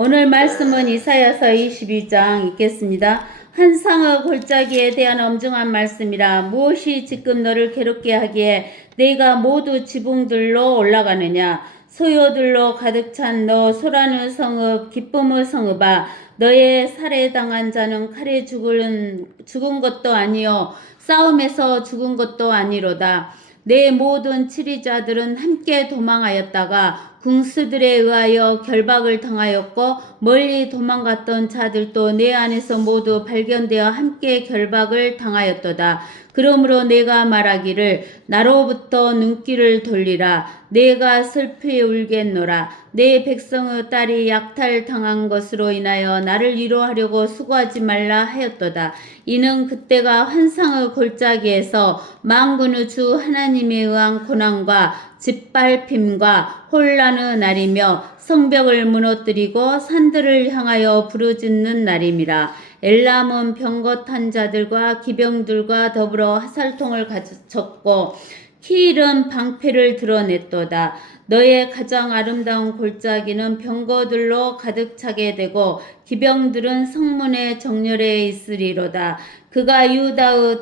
오늘 말씀은 이사야서 22장 읽겠습니다. 환상의 골짜기에 대한 엄중한 말씀이라. 무엇이 지금 너를 괴롭게 하기에 내가 모두 지붕들로 올라가느냐. 소요들로 가득 찬 너 소라는 성읍 기쁨의 성읍아, 너의 살해당한 자는 칼에 죽은 것도 아니요 싸움에서 죽은 것도 아니로다. 내 모든 치리자들은 함께 도망하였다가 궁수들에 의하여 결박을 당하였고, 멀리 도망갔던 자들도 내 안에서 모두 발견되어 함께 결박을 당하였도다. 그러므로 내가 말하기를 나로부터 눈길을 돌리라. 내가 슬피 울겠노라. 내 백성의 딸이 약탈당한 것으로 인하여 나를 위로하려고 수고하지 말라 하였도다. 이는 그때가 환상의 골짜기에서 만군의 주 하나님에 의한 고난과 짓밟힘과 혼란의 날이며 성벽을 무너뜨리고 산들을 향하여 부르짖는 날임이라. 엘람은 병거탄 자들과 기병들과 더불어 하살통을 가졌고 키일은 방패를 드러냈도다. 너의 가장 아름다운 골짜기는 병거들로 가득 차게 되고 기병들은 성문의 정렬에 있으리로다. 그가 유다의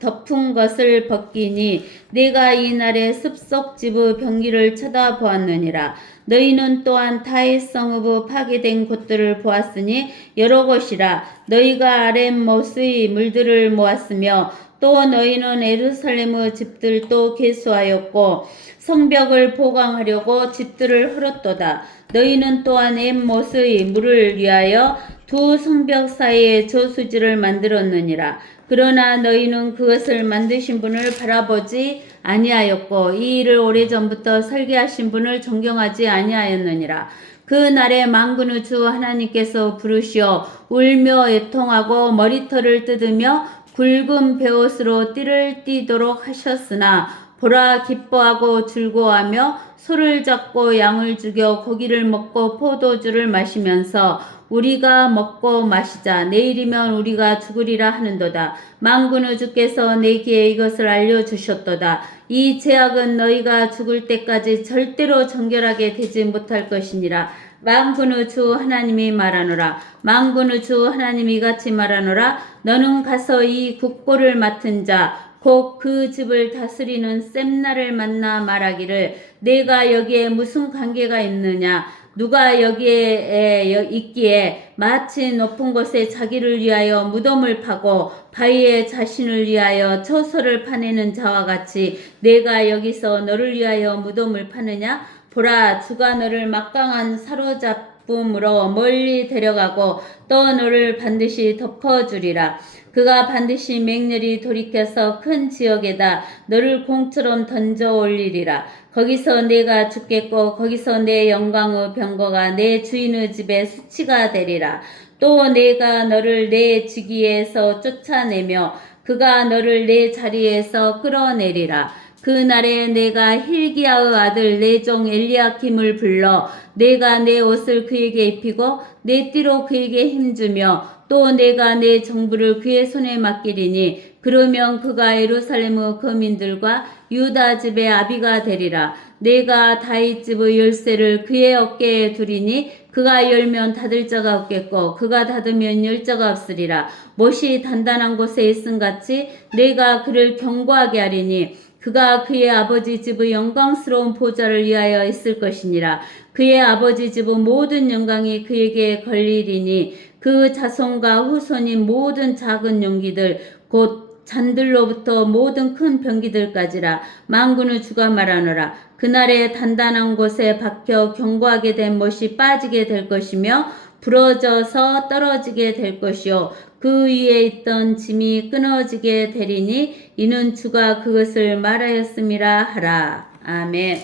덮은 것을 벗기니 내가 이날에 습속집의 병기를 쳐다보았느니라. 너희는 또한 다윗 성읍의 파괴된 곳들을 보았으니 여러 곳이라. 너희가 아랫못의 물들을 모았으며 또 너희는 예루살렘의 집들도 계수하였고 성벽을 보강하려고 집들을 헐었도다. 너희는 또한 엠못의 물을 위하여 두 성벽 사이에 저수지를 만들었느니라. 그러나 너희는 그것을 만드신 분을 바라보지 아니하였고 이 일을 오래전부터 설계하신 분을 존경하지 아니하였느니라. 그 날에 만군의 주 하나님께서 부르시어 울며 애통하고 머리털을 뜯으며 굵은 베옷으로 띠를 띠도록 하셨으나 보라, 기뻐하고 즐거워하며 소를 잡고 양을 죽여 고기를 먹고 포도주를 마시면서 우리가 먹고 마시자, 내일이면 우리가 죽으리라 하는도다. 만군의 주께서 내게 이것을 알려주셨도다. 이 죄악은 너희가 죽을 때까지 절대로 정결하게 되지 못할 것이니라. 만군의 주 하나님이 말하노라. 만군의 주 하나님이 이같이 말하노라. 너는 가서 이 국보를 맡은 자 곧 그 집을 다스리는 셈나를 만나 말하기를 내가 여기에 무슨 관계가 있느냐. 누가 여기에 있기에 마치 높은 곳에 자기를 위하여 무덤을 파고 바위에 자신을 위하여 처소를 파내는 자와 같이 내가 여기서 너를 위하여 무덤을 파느냐. 보라, 주가 너를 막강한 사로잡음으로 멀리 데려가고 또 너를 반드시 덮어주리라. 그가 반드시 맹렬히 돌이켜서 큰 지역에다 너를 공처럼 던져 올리리라. 거기서 내가 죽겠고 거기서 내 영광의 병거가 내 주인의 집에 수치가 되리라. 또 내가 너를 내 지기에서 쫓아내며 그가 너를 내 자리에서 끌어내리라. 그 날에 내가 힐기야의 아들 내 종 엘리야킴을 불러 내가 내 옷을 그에게 입히고 내 띠로 그에게 힘주며 또 내가 내 정부를 그의 손에 맡기리니 그러면 그가 예루살렘의 거민들과 유다 집의 아비가 되리라. 내가 다윗 집의 열쇠를 그의 어깨에 두리니 그가 열면 닫을 자가 없겠고 그가 닫으면 열 자가 없으리라. 못이 단단한 곳에 있음같이 내가 그를 견고하게 하리니 그가 그의 아버지 집의 영광스러운 보좌를 위하여 있을 것이니라. 그의 아버지 집의 모든 영광이 그에게 걸리리니 그 자손과 후손이 모든 작은 용기들 곧 잔들로부터 모든 큰 병기들까지라. 만군의 주가 말하노라. 그날에 단단한 곳에 박혀 견고하게 된 못이 빠지게 될 것이며 부러져서 떨어지게 될 것이요 그 위에 있던 짐이 끊어지게 되리니 이는 주가 그것을 말하였음이라 하라. 아멘.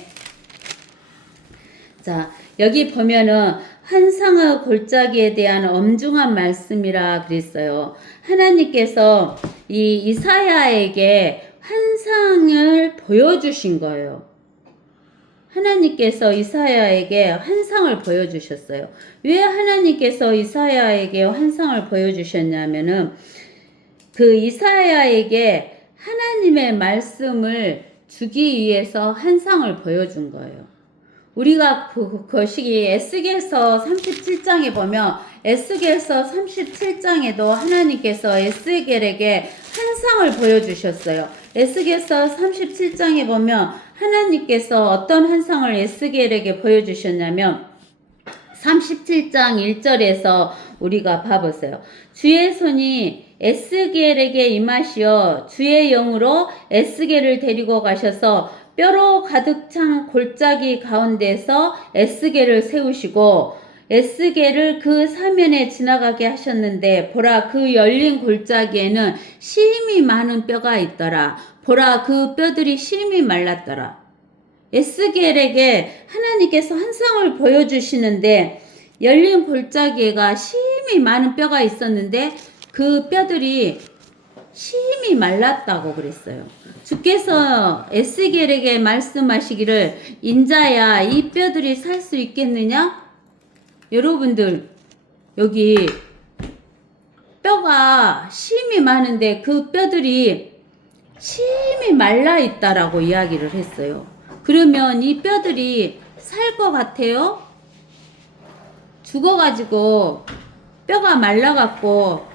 자, 여기 보면은 환상의 골짜기에 대한 엄중한 말씀이라 그랬어요. 하나님께서 이 이사야에게 환상을 보여주신 거예요. 하나님께서 이사야에게 환상을 보여주셨어요. 왜 하나님께서 이사야에게 환상을 보여주셨냐면은 그 이사야에게 하나님의 말씀을 주기 위해서 환상을 보여준 거예요. 우리가 그 시기 에스겔서 37장에 보면 에스겔서 37장에도 하나님께서 에스겔에게 환상을 보여주셨어요. 에스겔서 37장에 보면 하나님께서 어떤 환상을 에스겔에게 보여주셨냐면 37장 1절에서 우리가 봐보세요. 주의 손이 에스겔에게 임하시어 주의 영으로 에스겔을 데리고 가셔서 뼈로 가득 찬 골짜기 가운데서 에스겔을 세우시고 에스겔을 그 사면에 지나가게 하셨는데 보라 그 열린 골짜기에는 심이 많은 뼈가 있더라. 보라 그 뼈들이 심이 말랐더라. 에스겔에게 하나님께서 환상을 보여주시는데 열린 골짜기가 심이 많은 뼈가 있었는데 그 뼈들이 심이 말랐다고 그랬어요. 주께서 에스겔에게 말씀하시기를 인자야 이 뼈들이 살 수 있겠느냐? 여러분들 여기 뼈가 심이 많은데 그 뼈들이 심이 말라 있다라고 이야기를 했어요. 그러면 이 뼈들이 살 것 같아요? 죽어가지고 뼈가 말라갖고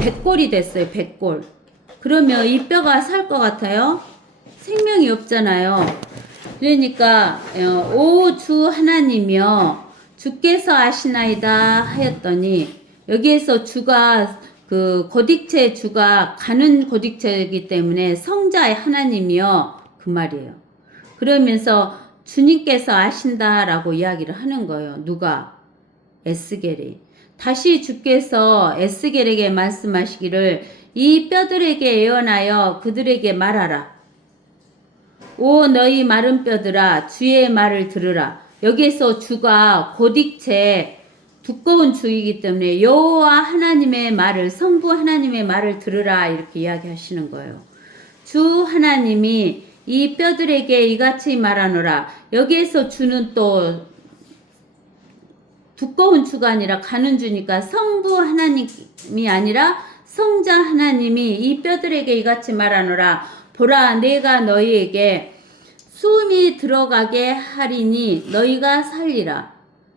백골이 됐어요. 백골. 그러면 이 뼈가 살 것 같아요? 생명이 없잖아요. 그러니까 오 주 하나님이여 주께서 아시나이다 하였더니 여기에서 주가 그 고딕체 주가 가는 고딕체이기 때문에 성자의 하나님이여 그 말이에요. 그러면서 주님께서 아신다라고 이야기를 하는 거예요. 누가? 에스겔이. 다시 주께서 에스겔에게 말씀하시기를 이 뼈들에게 예언하여 그들에게 말하라. 오 너희 마른 뼈들아 주의 말을 들으라. 여기에서 주가 고딕체 두꺼운 주이기 때문에 여호와 하나님의 말을 성부 하나님의 말을 들으라 이렇게 이야기하시는 거예요. 주 하나님이 이 뼈들에게 이같이 말하노라. 여기에서 주는 또 두꺼운 주가 아니라 가는 주니까 성부 하나님이 아니라 성자 하나님이 이 뼈들에게 이같이 말하노라. 보라 내가 너희에게 숨이 들어가게 하리니 너희가 살리라.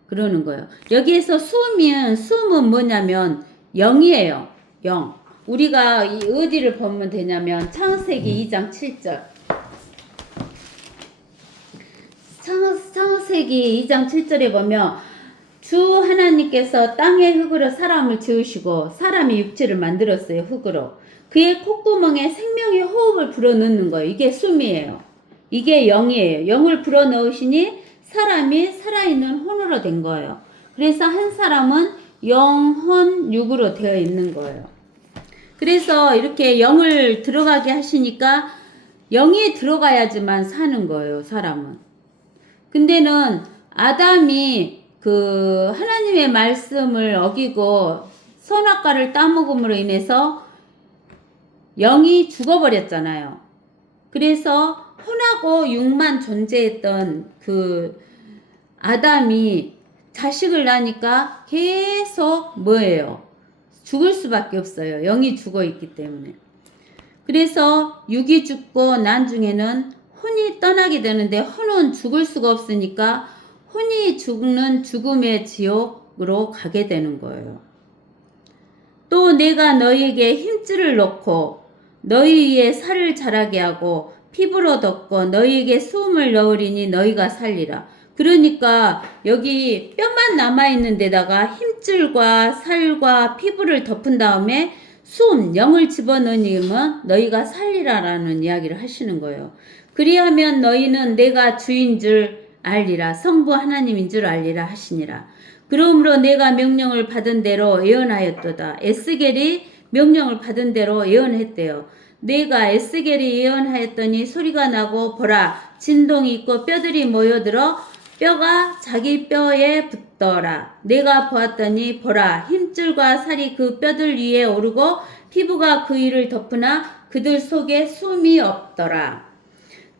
그러는 거예요. 여기에서 숨은 뭐냐면 영이에요. 영. 우리가 어디를 보면 되냐면 창세기 2장 7절. 창세기 2장 7절에 보면 주 하나님께서 땅의 흙으로 사람을 지으시고 사람이 육체를 만들었어요. 흙으로. 그의 콧구멍에 생명의 호흡을 불어넣는 거예요. 이게 숨이에요. 이게 영이에요. 영을 불어넣으시니 사람이 살아있는 혼으로 된 거예요. 그래서 한 사람은 영혼 육으로 되어 있는 거예요. 그래서 이렇게 영을 들어가게 하시니까 영이 들어가야지만 사는 거예요. 사람은. 근데는 아담이 그 하나님의 말씀을 어기고 선악과를 따먹음으로 인해서 영이 죽어버렸잖아요. 그래서 혼하고 육만 존재했던 그 아담이 자식을 낳으니까 계속 뭐예요? 죽을 수밖에 없어요. 영이 죽어 있기 때문에. 그래서 육이 죽고 나중에는 혼이 떠나게 되는데 혼은 죽을 수가 없으니까 혼이 죽는 죽음의 지옥으로 가게 되는 거예요. 또 내가 너희에게 힘줄을 놓고 너희 위에 살을 자라게 하고 피부로 덮고 너희에게 수음을 넣으리니 너희가 살리라. 그러니까 여기 뼈만 남아있는 데다가 힘줄과 살과 피부를 덮은 다음에 수음, 영을 집어넣으면 너희가 살리라라는 이야기를 하시는 거예요. 그리하면 너희는 내가 주인 줄 알리라. 성부 하나님인 줄 알리라 하시니라. 그러므로 내가 명령을 받은 대로 예언하였도다. 에스겔이 명령을 받은 대로 예언했대요. 내가 에스겔이 예언하였더니 소리가 나고 보라 진동이 있고 뼈들이 모여들어 뼈가 자기 뼈에 붙더라. 내가 보았더니 보라 힘줄과 살이 그 뼈들 위에 오르고 피부가 그 위를 덮으나 그들 속에 숨이 없더라.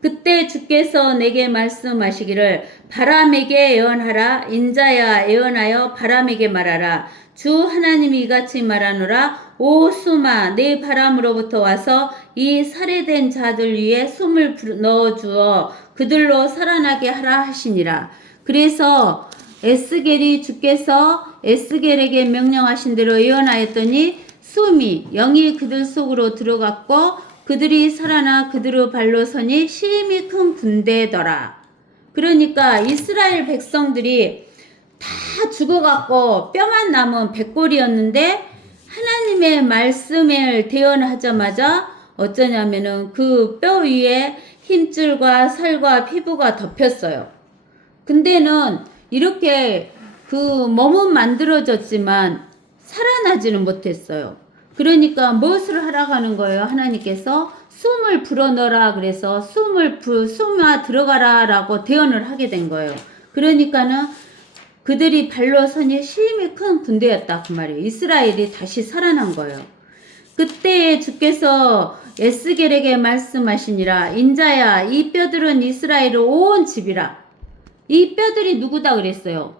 그때 주께서 내게 말씀하시기를 바람에게 예언하라. 인자야 예언하여 바람에게 말하라. 주 하나님이 이같이 말하노라. 오 숨아 내 바람으로부터 와서 이 살해된 자들 위에 숨을 넣어주어 그들로 살아나게 하라 하시니라. 그래서 에스겔이 주께서 에스겔에게 명령하신 대로 예언하였더니 숨이 영이 그들 속으로 들어갔고 그들이 살아나 그들의 발로 서니 심히 큰 군대더라. 그러니까 이스라엘 백성들이 다 죽어갖고 뼈만 남은 백골이었는데 하나님의 말씀을 대언하자마자 어쩌냐면은 그 뼈 위에 힘줄과 살과 피부가 덮였어요. 근데는 이렇게 그 몸은 만들어졌지만 살아나지는 못했어요. 그러니까 무엇을 하라고 하는 거예요? 하나님께서 숨을 불어넣어라 그래서 숨아 들어가라 라고 대언을 하게 된 거예요. 그러니까는 그들이 발로 서니 심히 큰 군대였다 그 말이에요. 이스라엘이 다시 살아난 거예요. 그때 주께서 에스겔에게 말씀하시니라. 인자야 이 뼈들은 이스라엘의 온 집이라. 이 뼈들이 누구다 그랬어요?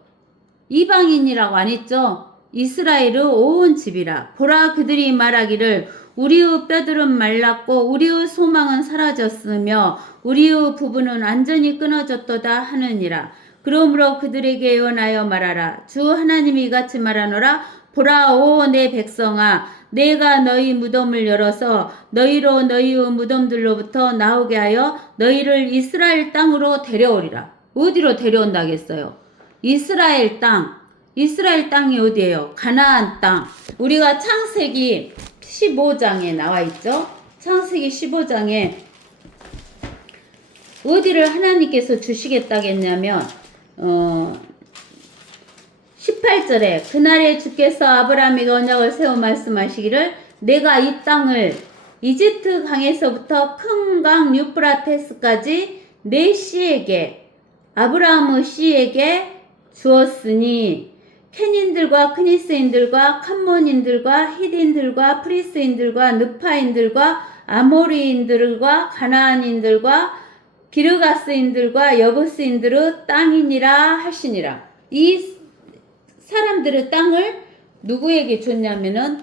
이방인이라고 안 했죠? 이스라엘의 온 집이라. 보라 그들이 말하기를 우리의 뼈들은 말랐고 우리의 소망은 사라졌으며 우리의 부부는 완전히 끊어졌도다 하느니라. 그러므로 그들에게 예언하여 말하라. 주 하나님이 이같이 말하노라. 보라 오 내 백성아 내가 너희 무덤을 열어서 너희로 너희의 무덤들로부터 나오게 하여 너희를 이스라엘 땅으로 데려오리라. 어디로 데려온다겠어요? 이스라엘 땅. 이스라엘 땅이 어디예요? 가나안 땅. 우리가 창세기 15장에 나와 있죠? 창세기 15장에 어디를 하나님께서 주시겠다겠냐면 18절에 그날에 주께서 아브라함에게 언약을 세워 말씀하시기를 내가 이 땅을 이집트 강에서부터 큰 강 유프라테스까지 내 씨에게 아브라함의 씨에게 주었으니 케닌들과 크니스인들과 칸몬인들과 히딘들과 프리스인들과 느파인들과 아모리인들과 가나안인들과 기르가스인들과 여부스인들의 땅이니라 하시니라. 이 사람들의 땅을 누구에게 줬냐면은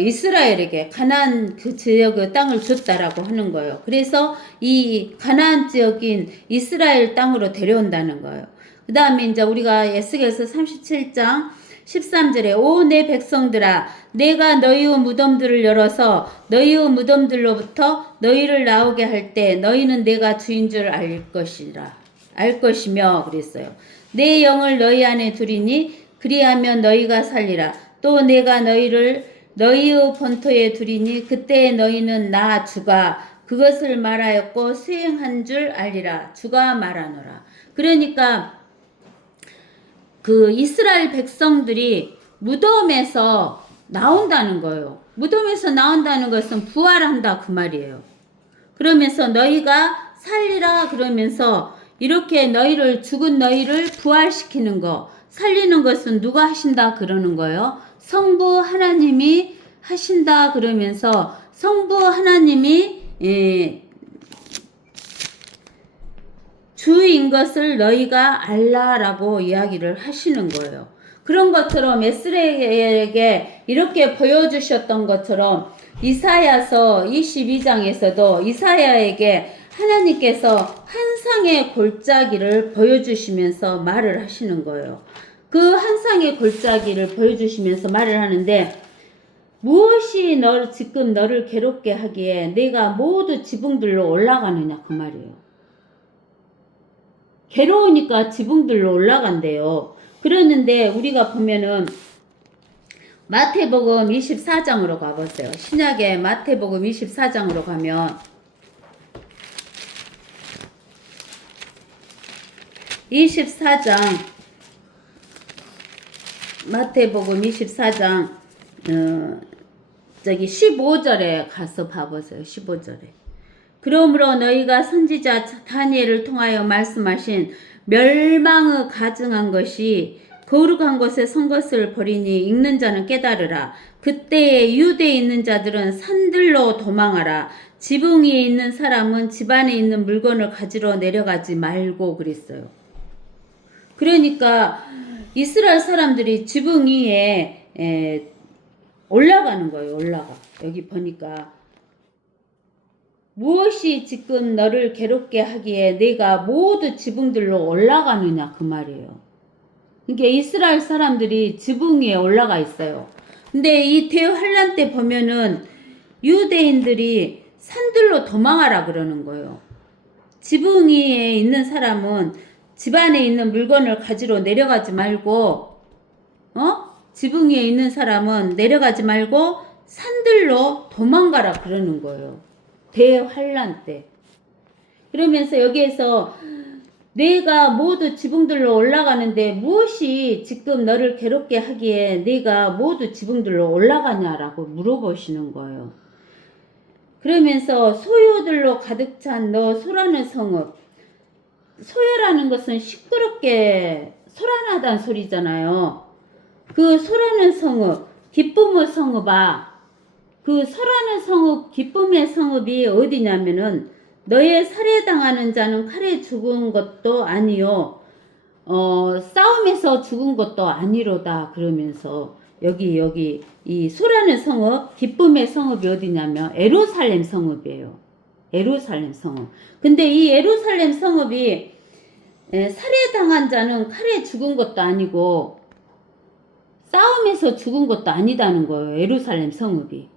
이스라엘에게 가나안 그 지역의 땅을 줬다라고 하는 거예요. 그래서 이 가나안 지역인 이스라엘 땅으로 데려온다는 거예요. 그 다음에 이제 우리가 에스겔서 37장 13절에 오 내 백성들아 내가 너희의 무덤들을 열어서 너희의 무덤들로부터 너희를 나오게 할 때 너희는 내가 주인 줄 알 것이며 그랬어요. 내 영을 너희 안에 두리니 그리하면 너희가 살리라. 또 내가 너희를 너희의 본토에 두리니 그때 너희는 나 주가 그것을 말하였고 수행한 줄 알리라. 주가 말하노라. 그러니까 그 이스라엘 백성들이 무덤에서 나온다는 거예요. 무덤에서 나온다는 것은 부활한다 그 말이에요. 그러면서 너희가 살리라 그러면서 이렇게 너희를 죽은 너희를 부활시키는 거 살리는 것은 누가 하신다 그러는 거예요. 성부 하나님이 하신다 그러면서 성부 하나님이 주인 것을 너희가 알라라고 이야기를 하시는 거예요. 그런 것처럼 에스겔에게 이렇게 보여주셨던 것처럼 이사야서 22장에서도 이사야에게 하나님께서 환상의 골짜기를 보여주시면서 말을 하시는 거예요. 그 환상의 골짜기를 보여주시면서 말을 하는데 무엇이 지금 너를 괴롭게 하기에 내가 모두 지붕들로 올라가느냐 그 말이에요. 괴로우니까 지붕들로 올라간대요. 그러는데 우리가 보면은 마태복음 24장으로 가보세요. 신약의 마태복음 24장으로 가면 24장 마태복음 24장 15절에 가서 봐보세요. 15절에 그러므로 너희가 선지자 다니엘을 통하여 말씀하신 멸망의 가증한 것이 거룩한 곳에 선 것을 버리니 읽는 자는 깨달으라. 그때에 유대에 있는 자들은 산들로 도망하라. 지붕 위에 있는 사람은 집 안에 있는 물건을 가지러 내려가지 말고 그랬어요. 그러니까 이스라엘 사람들이 지붕 위에 올라가는 거예요. 올라가. 여기 보니까 무엇이 지금 너를 괴롭게 하기에 내가 모두 지붕들로 올라가느냐 그 말이에요. 그러니까 이스라엘 사람들이 지붕 위에 올라가 있어요. 근데 이 대환란 때 보면은 유대인들이 산들로 도망하라 그러는 거예요. 지붕 위에 있는 사람은 집안에 있는 물건을 가지러 내려가지 말고, 지붕 위에 있는 사람은 내려가지 말고 산들로 도망가라 그러는 거예요. 대환란 때. 그러면서 여기에서 내가 모두 지붕들로 올라가는데 무엇이 지금 너를 괴롭게 하기에 내가 모두 지붕들로 올라가냐라고 물어보시는 거예요. 그러면서 소요들로 가득 찬 너 소라는 성읍. 소요라는 것은 시끄럽게 소란하다는 소리잖아요. 그 소라는 성읍, 기쁨의 성읍아. 그 소라는 성읍, 기쁨의 성읍이 어디냐면은 너의 살해당하는 자는 칼에 죽은 것도 아니요. 싸움에서 죽은 것도 아니로다. 그러면서 여기 이 소라는 성읍, 기쁨의 성읍이 어디냐면 에루살렘 성읍이에요. 에루살렘 성읍. 근데 이 에루살렘 성읍이 살해당한 자는 칼에 죽은 것도 아니고 싸움에서 죽은 것도 아니다는 거예요. 에루살렘 성읍이.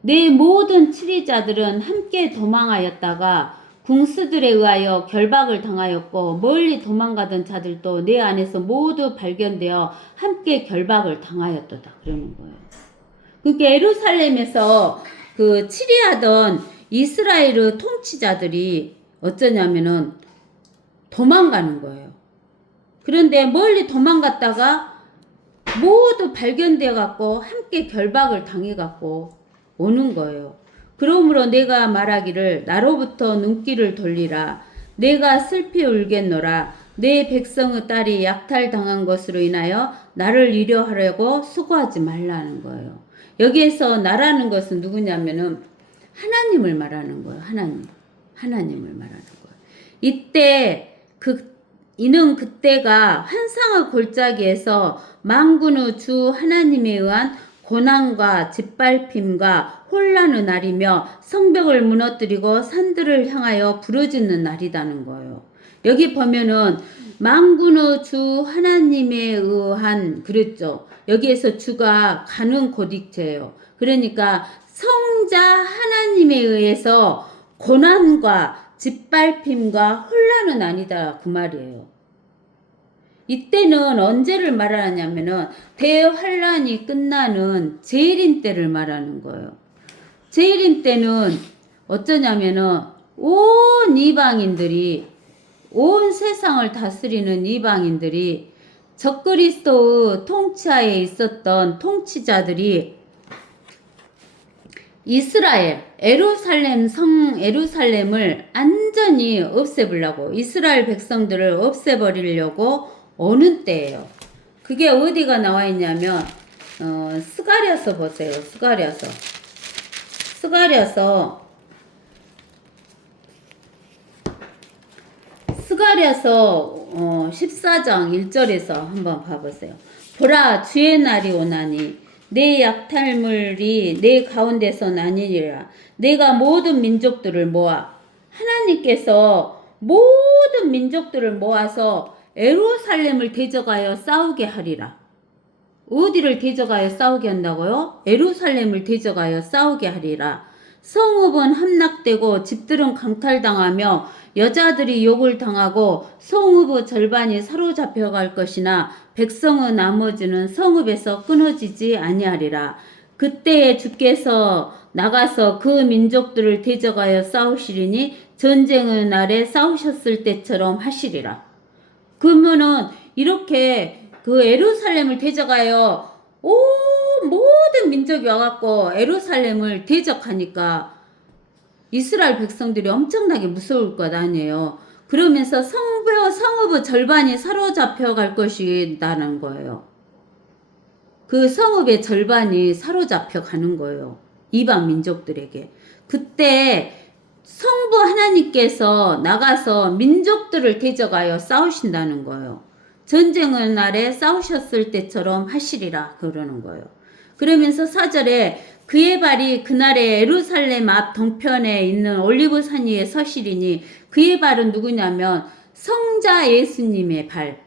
내 모든 치리자들은 함께 도망하였다가 궁수들에 의하여 결박을 당하였고 멀리 도망가던 자들도 내 안에서 모두 발견되어 함께 결박을 당하였도다. 그러는 거예요. 그러니까 예루살렘에서 그 치리하던 이스라엘의 통치자들이 어쩌냐면은 도망가는 거예요. 그런데 멀리 도망갔다가 모두 발견되어 갖고 함께 결박을 당해 갖고 오는 거예요. 그러므로 내가 말하기를 나로부터 눈길을 돌리라. 내가 슬피 울겠노라. 내 백성의 딸이 약탈당한 것으로 인하여 나를 위로하려고 수고하지 말라는 거예요. 여기에서 나라는 것은 누구냐면은 하나님을 말하는 거예요. 하나님을 말하는 거예요. 이는 그때가 환상의 골짜기에서 만군의 주 하나님에 의한 고난과 짓밟힘과 혼란의 날이며 성벽을 무너뜨리고 산들을 향하여 부르짖는 날이라는 거예요. 여기 보면은 만군의 주 하나님에 의한 그랬죠. 여기에서 주가 가는 곳이에요. 그러니까 성자 하나님에 의해서 고난과 짓밟힘과 혼란은 아니다 그 말이에요. 이때는 언제를 말하냐면은 대환란이 끝나는 재림 때를 말하는 거예요. 재림 때는 어쩌냐면은 온 이방인들이 온 세상을 다스리는 이방인들이 적그리스도의 통치하에 있었던 통치자들이 이스라엘, 에루살렘을 완전히 없애버리려고 이스라엘 백성들을 없애버리려고 오는 때예요. 그게 어디가 나와 있냐면 스가랴서 보세요. 스가랴서 14장 1절에서 한번 봐보세요. 보라 주의 날이 오나니 내 약탈물이 내 가운데서 나뉘리라. 내가 모든 민족들을 모아 하나님께서 모든 민족들을 모아서 에루살렘을 대적하여 싸우게 하리라. 어디를 대적하여 싸우게 한다고요? 에루살렘을 대적하여 싸우게 하리라. 성읍은 함락되고 집들은 강탈당하며 여자들이 욕을 당하고 성읍의 절반이 사로잡혀 갈 것이나 백성의 나머지는 성읍에서 끊어지지 아니하리라. 그때에 주께서 나가서 그 민족들을 대적하여 싸우시리니 전쟁의 날에 싸우셨을 때처럼 하시리라. 그러면은 이렇게 그 에루살렘을 대적하여 모든 민족이 와갖고 에루살렘을 대적하니까 이스라엘 백성들이 엄청나게 무서울 것 아니에요. 그러면서 성읍의 절반이 사로잡혀 갈 것이라는 거예요. 그 성읍의 절반이 사로잡혀 가는 거예요. 이방 민족들에게. 그때 성부 하나님께서 나가서 민족들을 대적하여 싸우신다는 거예요. 전쟁의 날에 싸우셨을 때처럼 하시리라 그러는 거예요. 그러면서 4절에 그의 발이 그날의 예루살렘 앞 동편에 있는 올리브산 위에 서시리니 그의 발은 누구냐면 성자 예수님의 발.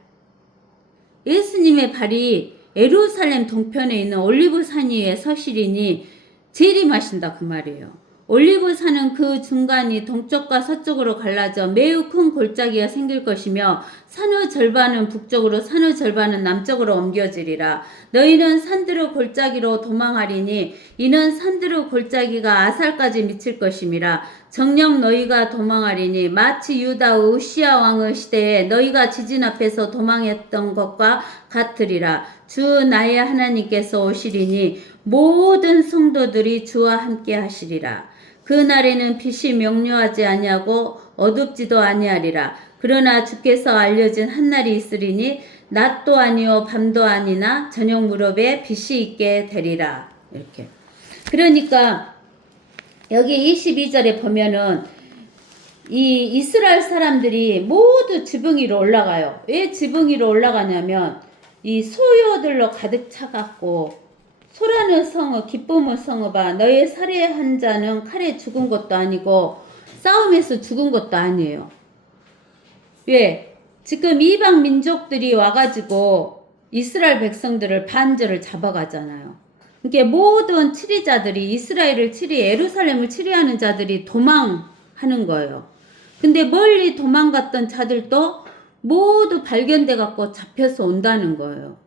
예수님의 발이 예루살렘 동편에 있는 올리브산 위에 서시리니 재림하신다 그 말이에요. 올리브산은 그 중간이 동쪽과 서쪽으로 갈라져 매우 큰 골짜기가 생길 것이며 산의 절반은 북쪽으로 산의 절반은 남쪽으로 옮겨지리라. 너희는 산들의 골짜기로 도망하리니 이는 산들의 골짜기가 아살까지 미칠 것임이라. 정녕 너희가 도망하리니 마치 유다의 우시야 왕의 시대에 너희가 지진 앞에서 도망했던 것과 같으리라. 주 나의 하나님께서 오시리니 모든 성도들이 주와 함께 하시리라. 그 날에는 빛이 명료하지 아니하고 어둡지도 아니하리라. 그러나 주께서 알려진 한 날이 있으리니 낮도 아니요 밤도 아니나 저녁 무렵에 빛이 있게 되리라. 이렇게. 그러니까 여기 22절에 보면은 이 이스라엘 사람들이 모두 지붕 위로 올라가요. 왜 지붕 위로 올라가냐면 이 소요들로 가득 차갖고 소라는 성읍 기쁨의 성읍아 너의 살해한 자는 칼에 죽은 것도 아니고 싸움에서 죽은 것도 아니에요. 왜? 지금 이방 민족들이 와가지고 이스라엘 백성들을 반절을 잡아가잖아요. 그러니까 모든 치리자들이 이스라엘을 예루살렘을 치리하는 자들이 도망하는 거예요. 근데 멀리 도망갔던 자들도 모두 발견돼 갖고 잡혀서 온다는 거예요.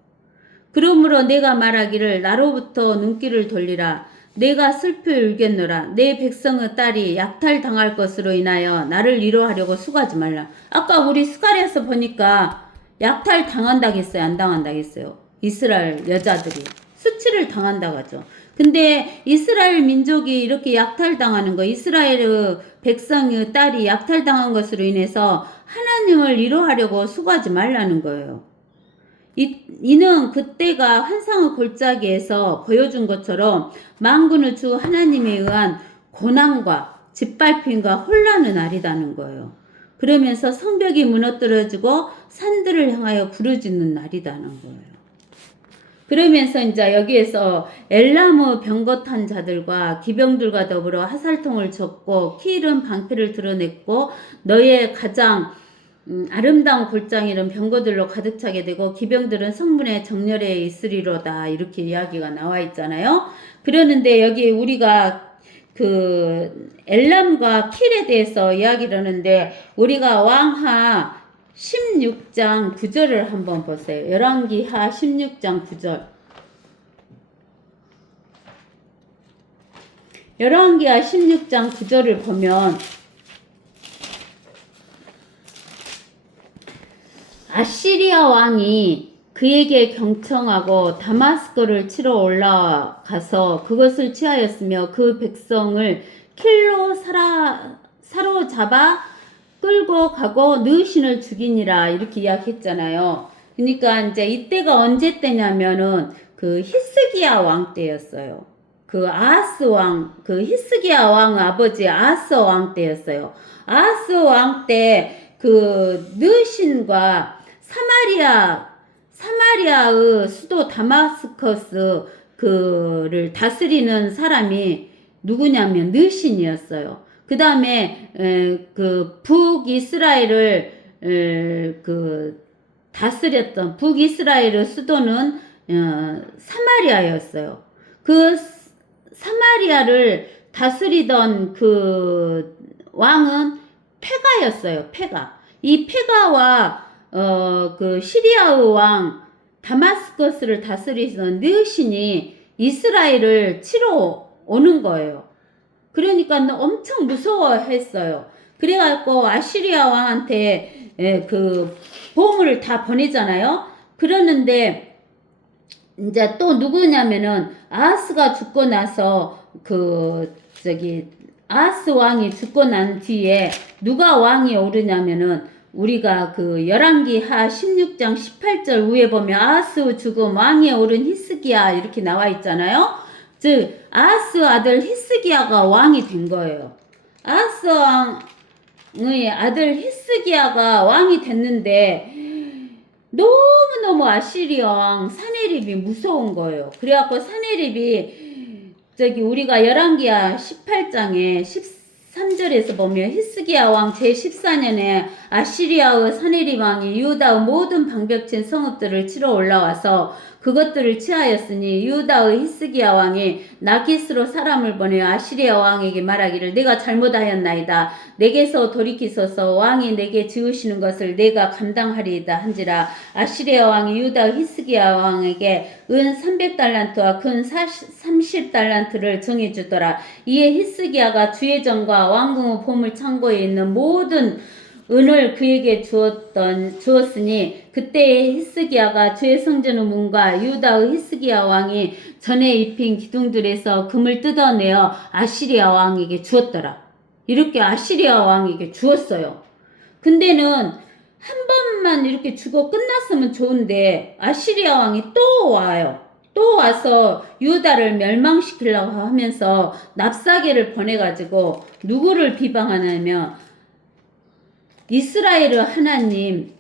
그러므로 내가 말하기를 나로부터 눈길을 돌리라. 내가 슬피 울겠노라. 내 백성의 딸이 약탈당할 것으로 인하여 나를 위로하려고 수고하지 말라. 아까 우리 스가랴서 보니까 약탈당한다겠어요? 안 당한다겠어요? 이스라엘 여자들이 수치를 당한다고 하죠. 근데 이스라엘 민족이 이렇게 약탈당하는 거, 이스라엘의 백성의 딸이 약탈당한 것으로 인해서 하나님을 위로하려고 수고하지 말라는 거예요. 이는 그때가 환상의 골짜기에서 보여준 것처럼 만군의 주 하나님에 의한 고난과 짓밟힘과 혼란의 날이라는 거예요. 그러면서 성벽이 무너뜨려지고 산들을 향하여 부르짖는 날이라는 거예요. 그러면서 이제 여기에서 엘람의 병거탄 자들과 기병들과 더불어 하살통을 쳤고 키 이른 방패를 드러냈고 너의 가장 아름다운 골장이는 병거들로 가득 차게 되고 기병들은 성문의 정렬에 있으리로다 이렇게 이야기가 나와 있잖아요. 그러는데 여기 우리가 그 엘람과 킬에 대해서 이야기를 하는데 우리가 왕하 16장 9절을 한번 보세요. 열왕기하 16장 9절. 열왕기하 16장 9절을 보면 아시리아 왕이 그에게 경청하고 다마스커를 치러 올라가서 그것을 취하였으며 그 백성을 킬로 사로잡아 끌고 가고 느신을 죽이니라 이렇게 이야기했잖아요. 그러니까 이제 이때가 언제 때냐면은 그 히스기야 왕 때였어요. 그 아하스 왕, 그 히스기야 왕 아버지 아하스 왕 때였어요. 아하스 왕 때 그 느신과 사마리아의 수도 다마스커스 그를 다스리는 사람이 누구냐면 느신이었어요. 그 다음에 그 북이스라엘을 그 다스렸던 북이스라엘의 수도는 사마리아였어요. 그 사마리아를 다스리던 그 왕은 페가였어요. 페가. 이 페가와 그 시리아의 왕 다마스커스를 다스리던 느신이 이스라엘을 치러 오는 거예요. 그러니까 엄청 무서워했어요. 그래갖고 아시리아 왕한테 그 보험을 다 보내잖아요. 그러는데 이제 또 누구냐면은 아하스가 죽고 나서 아하스 왕이 죽고 난 뒤에 누가 왕이 오르냐면은 우리가 그 열왕기하 16장 18절 위에 보면 아하스 죽음 왕이 오른 히스기야 이렇게 나와 있잖아요. 즉 아하스 아들 히스기야가 왕이 된 거예요. 아하스 왕의 아들 히스기야가 왕이 됐는데 너무너무 아시리아 왕 사네립이 무서운 거예요. 그래갖고 사네립이 저기 우리가 열왕기하 18장에 13절에서 보면 히스기야 왕 제14년에 아시리아의 사네립 왕이 유다의 모든 방백친 성읍들을 치러 올라와서 그것들을 취하였으니 유다의 히스기야 왕이 나기스로 사람을 보내어 아시리아 왕에게 말하기를 내가 잘못하였나이다. 내게서 돌이키소서. 왕이 내게 지으시는 것을 내가 감당하리이다 한지라. 아시리아 왕이 유다 히스기야 왕에게 은 300달란트와 금 30달란트를 정해주더라. 이에 히스기야가 주의 전과 왕궁의 보물 창고에 있는 모든 은을 그에게 주었으니 그때의 히스기야가 주의 성전의 문과 유다의 히스기야 왕이 전에 입힌 기둥들에서 금을 뜯어내어 아시리아 왕에게 주었더라. 이렇게 아시리아 왕에게 주었어요. 근데는 한 번만 이렇게 주고 끝났으면 좋은데 아시리아 왕이 또 와요. 또 와서 유다를 멸망시키려고 하면서 납사계를 보내가지고 누구를 비방하냐면 이스라엘의 하나님,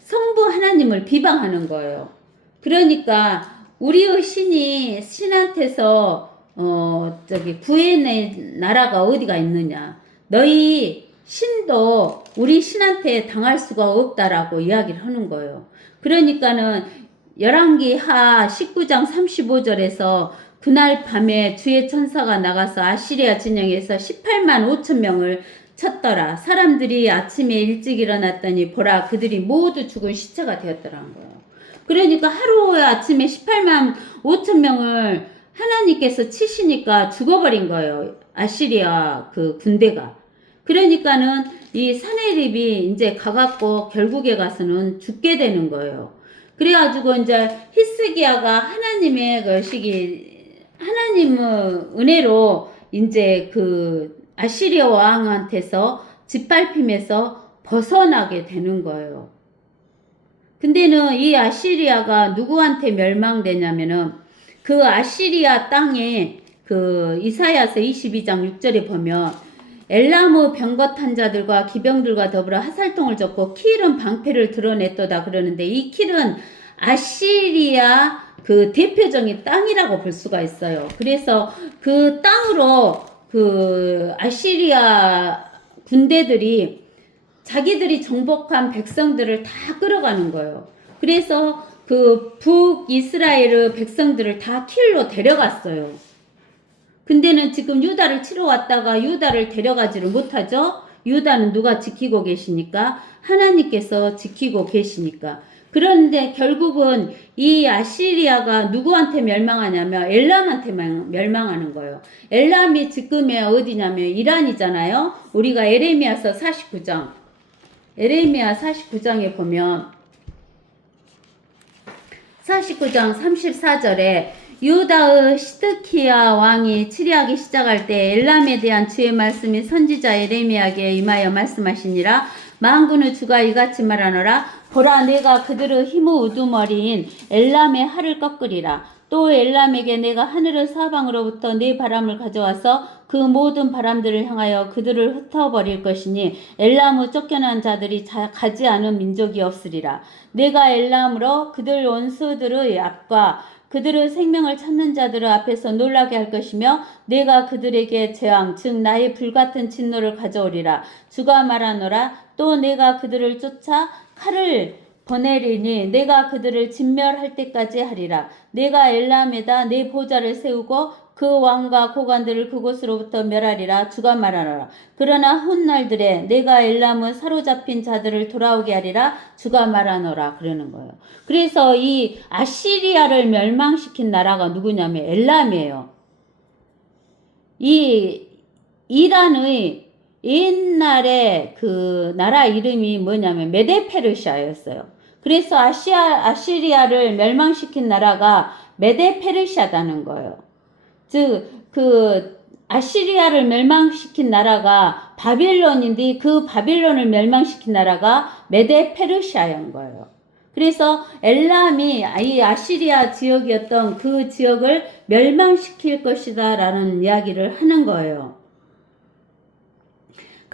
성부 하나님을 비방하는 거예요. 그러니까 우리의 신한테서 구해낸 나라가 어디가 있느냐. 너희 신도 우리 신한테 당할 수가 없다라고 이야기를 하는 거예요. 그러니까는 열왕기하 19장 35절에서 그날 밤에 주의 천사가 나가서 아시리아 진영에서 18만 5천 명을 쳤더라. 사람들이 아침에 일찍 일어났더니 보라 그들이 모두 죽은 시체가 되었더라는 거예요. 그러니까 하루에 아침에 18만 5천 명을 하나님께서 치시니까 죽어버린 거예요. 아시리아 그 군대가. 그러니까는 이 사네립이 이제 가갖고 결국에 가서는 죽게 되는 거예요. 그래가지고 이제 히스기야가 하나님의 하나님의 은혜로 이제 그 아시리아 왕한테서 짓밟힘에서 벗어나게 되는 거예요. 근데는 이 아시리아가 누구한테 멸망되냐면은 그 아시리아 땅에 그 이사야서 22장 6절에 보면 엘람의 병거탄 자들과 기병들과 더불어 하살통을 젓고 킬은 방패를 드러냈도다 그러는데 이 킬은 아시리아 그 대표적인 땅이라고 볼 수가 있어요. 그래서 그 땅으로 그 아시리아 군대들이 자기들이 정복한 백성들을 다 끌어가는 거예요. 그래서 그 북이스라엘의 백성들을 다 킬로 데려갔어요. 근데는 지금 유다를 치러 왔다가 유다를 데려가지를 못하죠. 유다는 누가 지키고 계시니까? 하나님께서 지키고 계시니까. 그런데 결국은 이 아시리아가 누구한테 멸망하냐면 엘람한테 멸망하는 거예요. 엘람이 지금의 어디냐면 이란이잖아요. 우리가 에레미야서 49장 에레미야 49장에 보면 49장 34절에 유다의 시드키야 왕이 치리하기 시작할 때 엘람에 대한 주의 말씀이 선지자 에레미야에게 임하여 말씀하시니라. 만군의 주가 이같이 말하노라. 보라 내가 그들의 힘의 우두머리인 엘람의 활을 꺾으리라. 또 엘람에게 내가 하늘의 사방으로부터 내 바람을 가져와서 그 모든 바람들을 향하여 그들을 흩어버릴 것이니 엘람의 쫓겨난 자들이 가지 않은 민족이 없으리라. 내가 엘람으로 그들 원수들의 앞과 그들의 생명을 찾는 자들의 앞에서 놀라게 할 것이며 내가 그들에게 재앙 즉 나의 불같은 진노를 가져오리라. 주가 말하노라. 또 내가 그들을 쫓아 칼을 보내리니 내가 그들을 진멸할 때까지 하리라. 내가 엘람에다 내 보좌를 세우고 그 왕과 고관들을 그곳으로부터 멸하리라. 주가 말하노라. 그러나 훗날들에 내가 엘람의 사로잡힌 자들을 돌아오게 하리라. 주가 말하노라. 그러는 거예요. 그래서 이 아시리아를 멸망시킨 나라가 누구냐면 엘람이에요. 이 이란의 옛날에 그 나라 이름이 뭐냐면 메데페르시아였어요. 그래서 아시리아를 멸망시킨 나라가 메데페르시아다는 거예요. 즉, 그 아시리아를 멸망시킨 나라가 바빌론인데 그 바빌론을 멸망시킨 나라가 메데페르시아인 거예요. 그래서 엘람이 이 아시리아 지역이었던 그 지역을 멸망시킬 것이다 라는 이야기를 하는 거예요.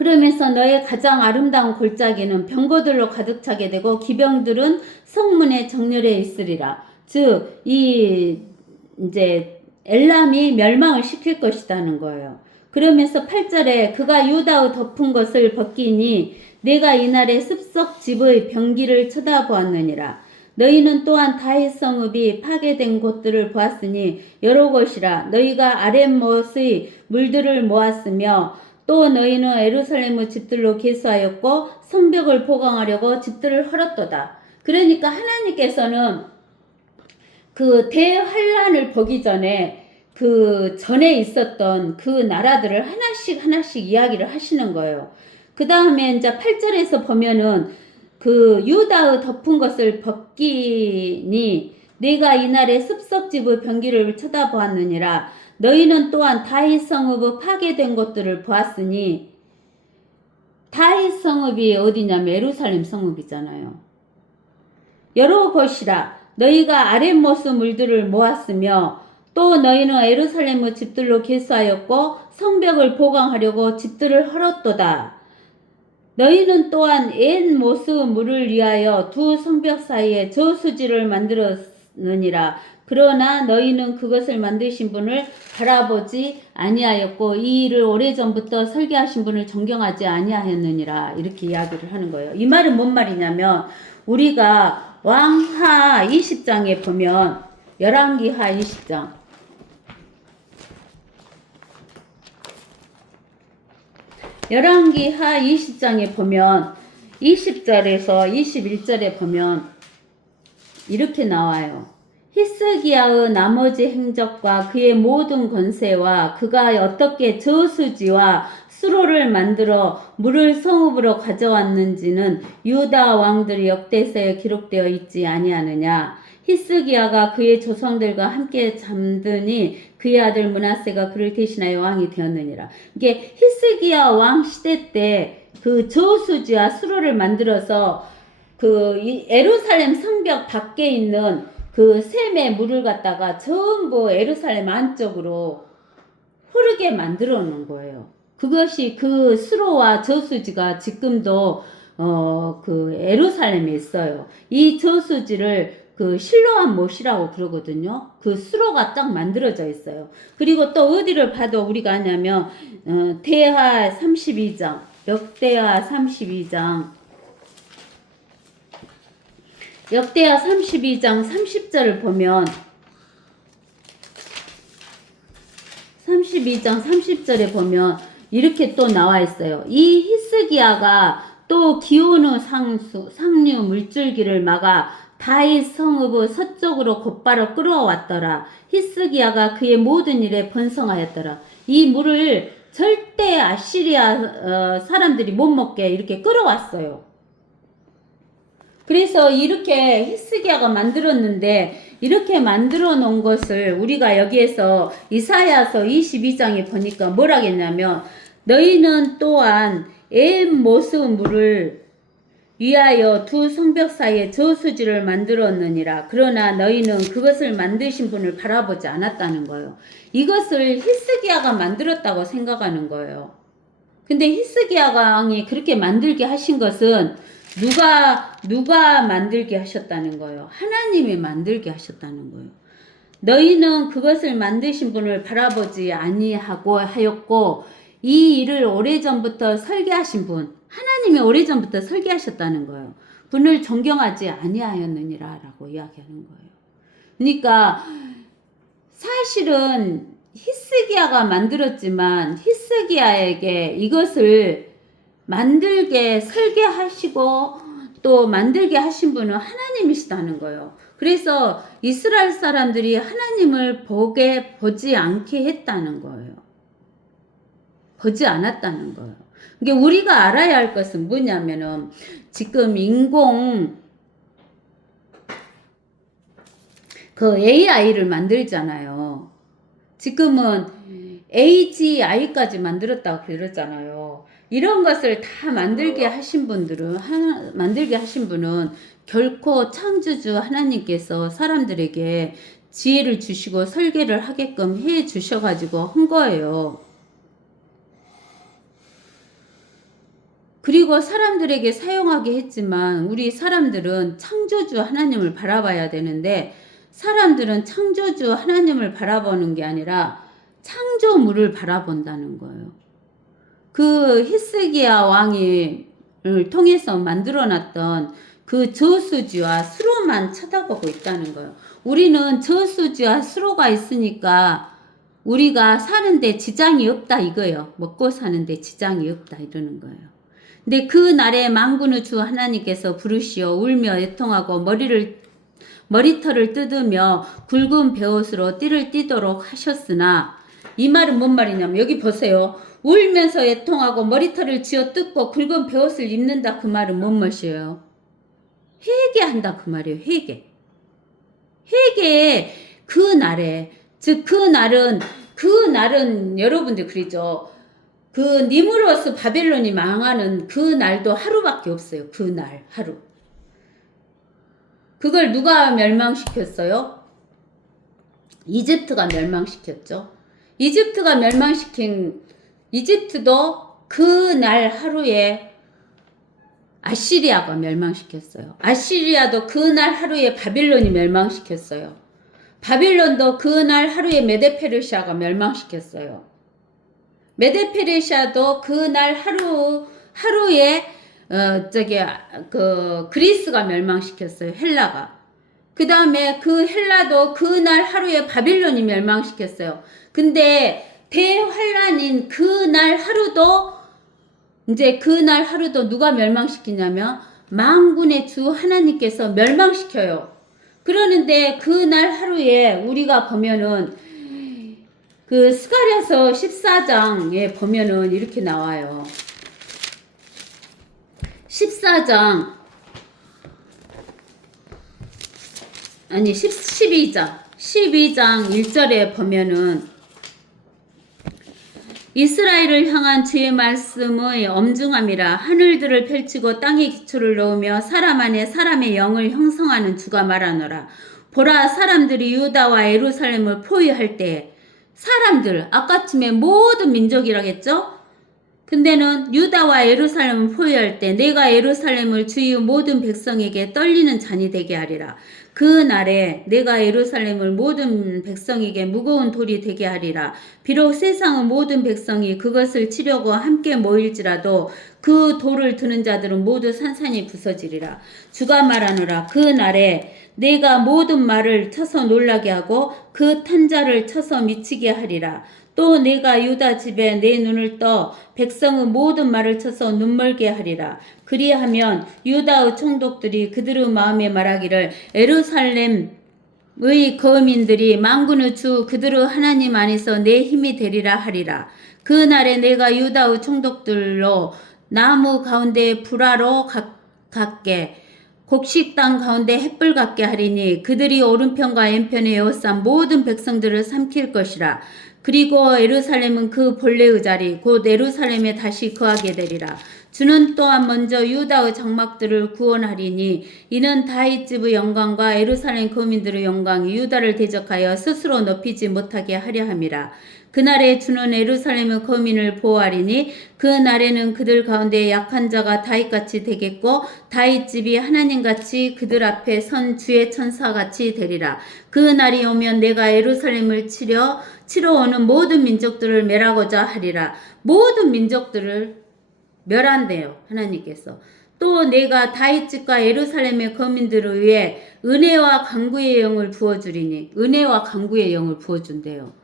그러면서 너의 가장 아름다운 골짜기는 병거들로 가득 차게 되고 기병들은 성문에 정렬해 있으리라. 즉, 이제 엘람이 멸망을 시킬 것이라는 거예요. 그러면서 8절에 그가 유다의 덮은 것을 벗기니 내가 이날에 습석 집의 병기를 쳐다보았느니라. 너희는 또한 다윗 성읍이 파괴된 곳들을 보았으니 여러 곳이라. 너희가 아랫못의 물들을 모았으며 또 너희는 예루살렘의 집들로 계수하였고 성벽을 보강하려고 집들을 헐었도다. 그러니까 하나님께서는 그 대환란을 보기 전에 그 전에 있었던 그 나라들을 하나씩 하나씩 이야기를 하시는 거예요. 그 다음에 이제 8절에서 보면은 그 유다의 덮은 것을 벗기니 내가 이날에 습석집의 병기를 쳐다보았느니라. 너희는 또한 다윗 성읍의 파괴된 것들을 보았으니 다윗 성읍이 어디냐면 예루살렘 성읍이잖아요. 여러 곳이라. 너희가 아랫모습 물들을 모았으며 또 너희는 예루살렘의 집들로 계수하였고 성벽을 보강하려고 집들을 헐었도다. 너희는 또한 옛 모습 물을 위하여 두 성벽 사이에 저수지를 만들었느니라. 그러나 너희는 그것을 만드신 분을 바라보지 아니하였고 이 일을 오래전부터 설계하신 분을 존경하지 아니하였느니라. 이렇게 이야기를 하는 거예요. 이 말은 뭔 말이냐면 우리가 왕하 20장에 보면 열왕기하 20장 열왕기하 20장에 보면 20절에서 21절에 보면 이렇게 나와요. 히스기야의 나머지 행적과 그의 모든 권세와 그가 어떻게 저수지와 수로를 만들어 물을 성읍으로 가져왔는지는 유다 왕들의 역대서에 기록되어 있지 아니하느냐. 히스기야가 그의 조상들과 함께 잠드니 그의 아들 므낫세가 그를 대신하여 왕이 되었느니라. 이게 히스기야 왕 시대 때 그 저수지와 수로를 만들어서 그 예루살렘 성벽 밖에 있는 그 샘의 물을 갖다가 전부 예루살렘 안쪽으로 흐르게 만들어 놓은 거예요. 그것이 그 수로와 저수지가 지금도 그 예루살렘에 있어요. 이 저수지를 그 실로암 못이라고 그러거든요. 그 수로가 딱 만들어져 있어요. 그리고 또 어디를 봐도 우리가 하냐면 대하 32장, 역대하 32장, 역대하 32장 30절을 보면 32장 30절에 보면 이렇게 또 나와 있어요. 이 히스기야가 또 기온의 상류 물줄기를 막아 다윗 성읍의 서쪽으로 곧바로 끌어왔더라. 히스기야가 그의 모든 일에 번성하였더라. 이 물을 절대 아시리아 사람들이 못 먹게 이렇게 끌어왔어요. 그래서 이렇게 히스기야가 만들었는데 이렇게 만들어 놓은 것을 우리가 여기에서 이사야서 22장에 보니까 뭐라겠냐면 너희는 또한 옛 모습 물을 위하여 두 성벽 사이에 저수지를 만들었느니라. 그러나 너희는 그것을 만드신 분을 바라보지 않았다는 거예요. 이것을 히스기야가 만들었다고 생각하는 거예요. 근데 히스기야 왕이 그렇게 만들게 하신 것은 누가 만들게 하셨다는 거예요? 하나님이 만들게 하셨다는 거예요. 너희는 그것을 만드신 분을 바라보지 아니하고 하였고 이 일을 오래전부터 설계하신 분, 하나님이 오래전부터 설계하셨다는 거예요. 분을 존경하지 아니하였느니라 라고 이야기하는 거예요. 그러니까 사실은 히스기야가 만들었지만 히스기야에게 이것을 만들게 설계하시고 또 만들게 하신 분은 하나님이시다는 거예요. 그래서 이스라엘 사람들이 하나님을 보지 않게 했다는 거예요. 보지 않았다는 거예요. 이게 우리가 알아야 할 것은 뭐냐면은 지금 그 AI를 만들잖아요. 지금은 AGI까지 만들었다고 그러잖아요. 이런 것을 다 만들게 하신 분은 결코 창조주 하나님께서 사람들에게 지혜를 주시고 설계를 하게끔 해 주셔가지고 한 거예요. 그리고 사람들에게 사용하게 했지만 우리 사람들은 창조주 하나님을 바라봐야 되는데 사람들은 창조주 하나님을 바라보는 게 아니라 창조물을 바라본다는 거예요. 그 히스기야 왕을 통해서 만들어놨던 그 저수지와 수로만 쳐다보고 있다는 거예요. 우리는 저수지와 수로가 있으니까 우리가 사는데 지장이 없다 이거예요. 먹고 사는데 지장이 없다 이러는 거예요. 근데 그 날에 만군의 주 하나님께서 부르시어 울며 애통하고 머리털을 뜯으며 굵은 베옷으로 띠를 띠도록 하셨으나 이 말은 뭔 말이냐면 여기 보세요. 울면서 애통하고 머리털을 쥐어 뜯고 굵은 베옷을 입는다 그 말은 뭔 말이에요? 회개한다 그 말이에요. 회개에 그 날에 즉 그 날은 여러분들 그러죠. 그 니무로스 바벨론이 망하는 그 날도 하루밖에 없어요. 그 날 하루. 그걸 누가 멸망시켰어요? 이집트가 멸망시켰죠. 이집트도 그 날 하루에 아시리아가 멸망시켰어요. 아시리아도 그 날 하루에 바빌론이 멸망시켰어요. 바빌론도 그 날 하루에 메데페르시아가 멸망시켰어요. 메데페르시아도 그 날 하루에 그리스가 멸망시켰어요. 헬라가. 그 다음에 그 헬라도 그 날 하루에 바빌론이 멸망시켰어요. 근데 대환란인 그 날 하루도 누가 멸망시키냐면 만군의 주 하나님께서 멸망시켜요. 그러는데 그 날 하루에 우리가 보면은 그 스가랴서 14장에 보면은 이렇게 나와요. 12장 12장 1절에 보면은 이스라엘을 향한 주의 말씀의 엄중함이라 하늘들을 펼치고 땅에 기초를 놓으며 사람 안에 사람의 영을 형성하는 주가 말하노라. 보라 사람들이 유다와 예루살렘을 포위할 때 사람들 아까쯤에 모든 민족이라겠죠? 근데는 유다와 예루살렘을 포위할 때 내가 예루살렘을 주의 모든 백성에게 떨리는 잔이 되게 하리라. 그 날에 내가 예루살렘을 모든 백성에게 무거운 돌이 되게 하리라. 비록 세상의 모든 백성이 그것을 치려고 함께 모일지라도 그 돌을 드는 자들은 모두 산산이 부서지리라. 주가 말하노라. 그 날에 내가 모든 말을 쳐서 놀라게 하고 그 탄자를 쳐서 미치게 하리라. 또 내가 유다 집에 내 눈을 떠 백성의 모든 말을 쳐서 눈멀게 하리라. 그리하면 유다의 총독들이 그들의 마음에 말하기를 예루살렘의 거민들이 만군의 주 그들의 하나님 안에서 내 힘이 되리라 하리라. 그 날에 내가 유다의 총독들로 나무 가운데 불화로 갖게 곡식 땅 가운데 햇불 같게 하리니 그들이 오른편과 왼편에 에워싼 모든 백성들을 삼킬 것이라. 그리고 예루살렘은 그 본래의 자리 곧 예루살렘에 다시 거하게 되리라. 주는 또한 먼저 유다의 장막들을 구원하리니 이는 다윗집의 영광과 예루살렘 거민들의 영광이 유다를 대적하여 스스로 높이지 못하게 하려 함이라. 그날에 주는 예루살렘의 거민을 보호하리니 그 날에는 그들 가운데 약한 자가 다윗같이 되겠고 다윗집이 하나님같이 그들 앞에 선 주의 천사같이 되리라. 그 날이 오면 내가 예루살렘을 치러 오는 모든 민족들을 멸하고자 하리라. 모든 민족들을 멸한대요. 하나님께서. 또 내가 다윗집과 예루살렘의 거민들을 위해 은혜와 강구의 영을 부어주리니 은혜와 강구의 영을 부어준대요.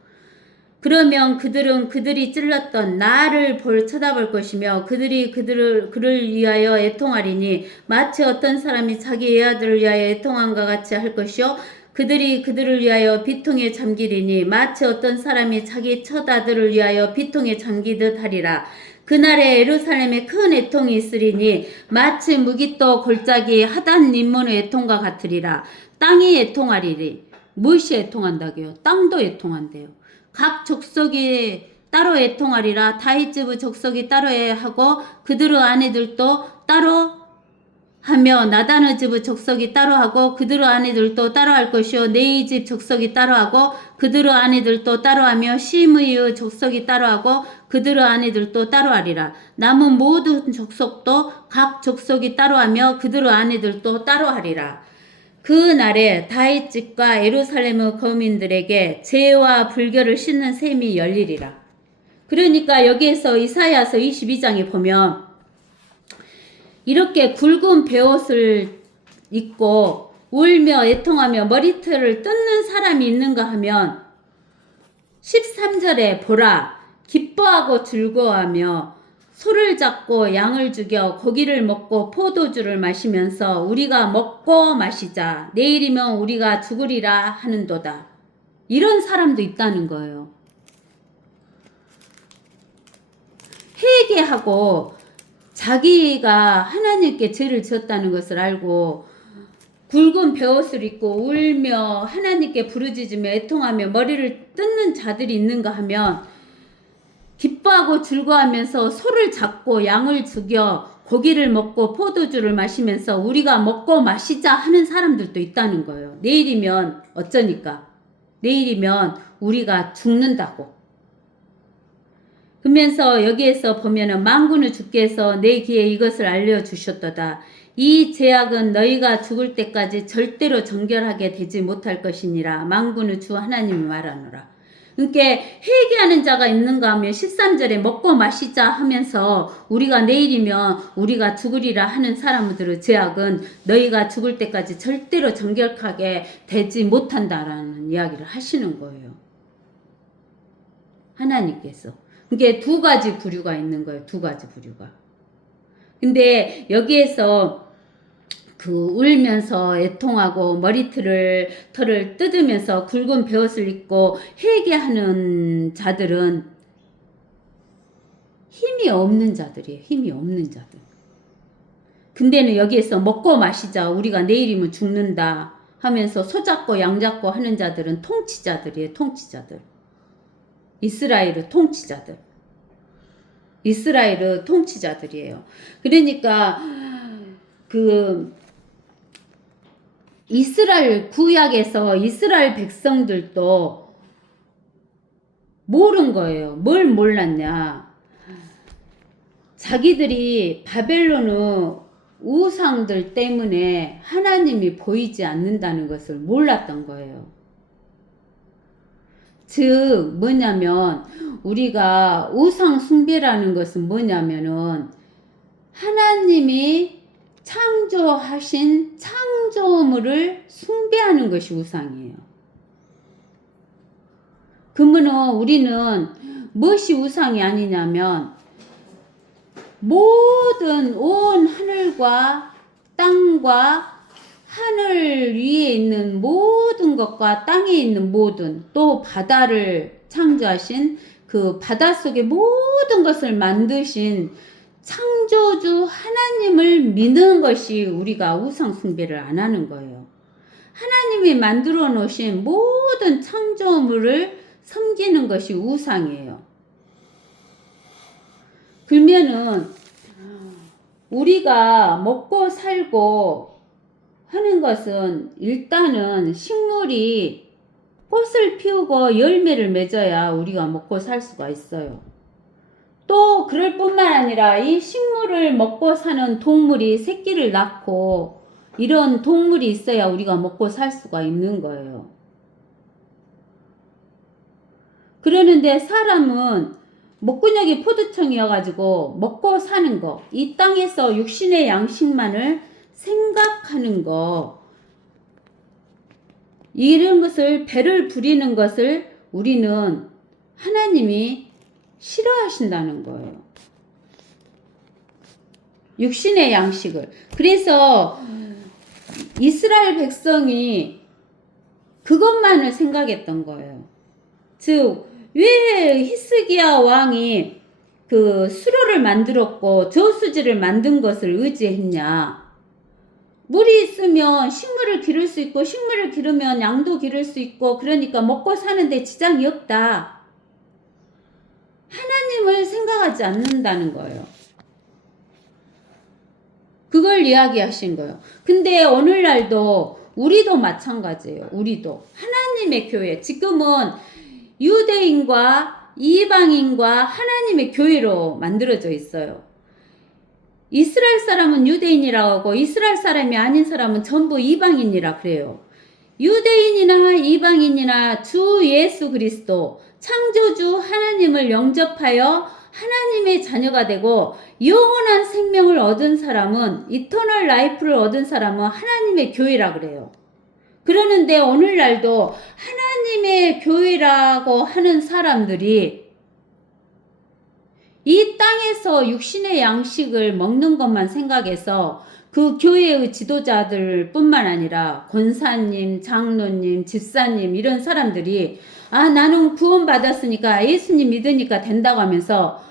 그러면 그들은 그들이 찔렀던 나를 쳐다볼 것이며 그들이 그를 위하여 애통하리니 마치 어떤 사람이 자기 애아들을 위하여 애통함과 같이 할 것이요 그들이 그들을 위하여 비통에 잠기리니 마치 어떤 사람이 자기 첫 아들을 위하여 비통에 잠기듯 하리라. 그날에 예루살렘에 큰 애통이 있으리니 마치 무기또 골짜기 하단 림몬의 애통과 같으리라. 땅이 애통하리리. 무엇이 애통한다고요? 땅도 애통한대요. 각 족속이 따로 애통하리라. 다윗집의 족속이 따로 하고 그들의 아내들도 따로 하며 나단의 집 족속이 따로 하고 그들의 아내들도 따로 할 것이요 내 집 족속이 따로 하고 그들의 아내들도 따로 하며 심의 족속이 따로 하고 그들의 아내들도 따로 하리라. 남은 모든 족속도 각 족속이 따로 하며 그들의 아내들도 따로 하리라. 그 날에 다윗 집과 예루살렘의 거민들에게 죄와 불결을 씻는 셈이 열리리라. 그러니까 여기에서 이사야서 22장에 보면 이렇게 굵은 베옷을 입고 울며 애통하며 머리털을 뜯는 사람이 있는가 하면 13절에 보라 기뻐하고 즐거워하며 소를 잡고 양을 죽여 고기를 먹고 포도주를 마시면서 우리가 먹고 마시자 내일이면 우리가 죽으리라 하는도다. 이런 사람도 있다는 거예요. 회개하고 자기가 하나님께 죄를 지었다는 것을 알고 굵은 베옷을 입고 울며 하나님께 부르짖으며 애통하며 머리를 뜯는 자들이 있는가 하면 기뻐하고 즐거워하면서 소를 잡고 양을 죽여 고기를 먹고 포도주를 마시면서 우리가 먹고 마시자 하는 사람들도 있다는 거예요. 내일이면 어쩌니까? 내일이면 우리가 죽는다고. 그러면서 여기에서 보면은 만군의 주께서 내 귀에 이것을 알려주셨도다. 이 제약은 너희가 죽을 때까지 절대로 정결하게 되지 못할 것이니라. 만군의 주 하나님이 말하노라. 그러니까 회개하는 자가 있는가 하면 13절에 먹고 마시자 하면서 우리가 내일이면 우리가 죽으리라 하는 사람들의 제약은 너희가 죽을 때까지 절대로 정결하게 되지 못한다라는 이야기를 하시는 거예요. 하나님께서. 그게 두 가지 부류가 있는 거예요. 두 가지 부류가. 근데 여기에서 그 울면서 애통하고 털을 뜯으면서 굵은 베옷을 입고 회개하는 자들은 힘이 없는 자들이에요. 힘이 없는 자들. 근데는 여기에서 먹고 마시자 우리가 내일이면 죽는다 하면서 소 잡고 양 잡고 하는 자들은 통치자들이에요. 통치자들. 이스라엘의 통치자들. 이스라엘의 통치자들이에요. 그러니까 그 이스라엘 구약에서 이스라엘 백성들도 모른 거예요. 뭘 몰랐냐. 자기들이 바벨론의 우상들 때문에 하나님이 보이지 않는다는 것을 몰랐던 거예요. 즉 뭐냐면 우리가 우상 숭배라는 것은 뭐냐면은 하나님이 창조하신 창조물을 숭배하는 것이 우상이에요. 그러면 우리는 무엇이 우상이 아니냐면 모든 온 하늘과 땅과 하늘 위에 있는 모든 것과 땅에 있는 모든 또 바다를 창조하신 그 바다 속의 모든 것을 만드신 창조주 하나님을 믿는 것이 우리가 우상 숭배를 안 하는 거예요. 하나님이 만들어 놓으신 모든 창조물을 섬기는 것이 우상이에요. 그러면은 우리가 먹고 살고 하는 것은 일단은 식물이 꽃을 피우고 열매를 맺어야 우리가 먹고 살 수가 있어요. 또 그럴 뿐만 아니라 이 식물을 먹고 사는 동물이 새끼를 낳고 이런 동물이 있어야 우리가 먹고 살 수가 있는 거예요. 그러는데 사람은 목구녕이 포도청이어가지고 먹고 사는 거, 이 땅에서 육신의 양식만을 생각하는 거, 이런 것을 배를 부리는 것을 우리는 하나님이 싫어하신다는 거예요. 육신의 양식을. 그래서 이스라엘 백성이 그것만을 생각했던 거예요. 즉, 왜 히스기야 왕이 그 수로를 만들었고 저수지를 만든 것을 의지했냐? 물이 있으면 식물을 기를 수 있고 식물을 기르면 양도 기를 수 있고 그러니까 먹고 사는데 지장이 없다. 하나님을 생각하지 않는다는 거예요. 그걸 이야기하신 거예요. 근데 오늘날도 우리도 마찬가지예요. 우리도 하나님의 교회, 지금은 유대인과 이방인과 하나님의 교회로 만들어져 있어요. 이스라엘 사람은 유대인이라고 하고 이스라엘 사람이 아닌 사람은 전부 이방인이라 그래요. 유대인이나 이방인이나 주 예수 그리스도 창조주 하나님을 영접하여 하나님의 자녀가 되고 영원한 생명을 얻은 사람은, 이터널 라이프를 얻은 사람은 하나님의 교회라 그래요. 그러는데 오늘날도 하나님의 교회라고 하는 사람들이 이 땅에서 육신의 양식을 먹는 것만 생각해서 그 교회의 지도자들 뿐만 아니라 권사님, 장로님, 집사님 이런 사람들이 나는 구원받았으니까 예수님 믿으니까 된다고 하면서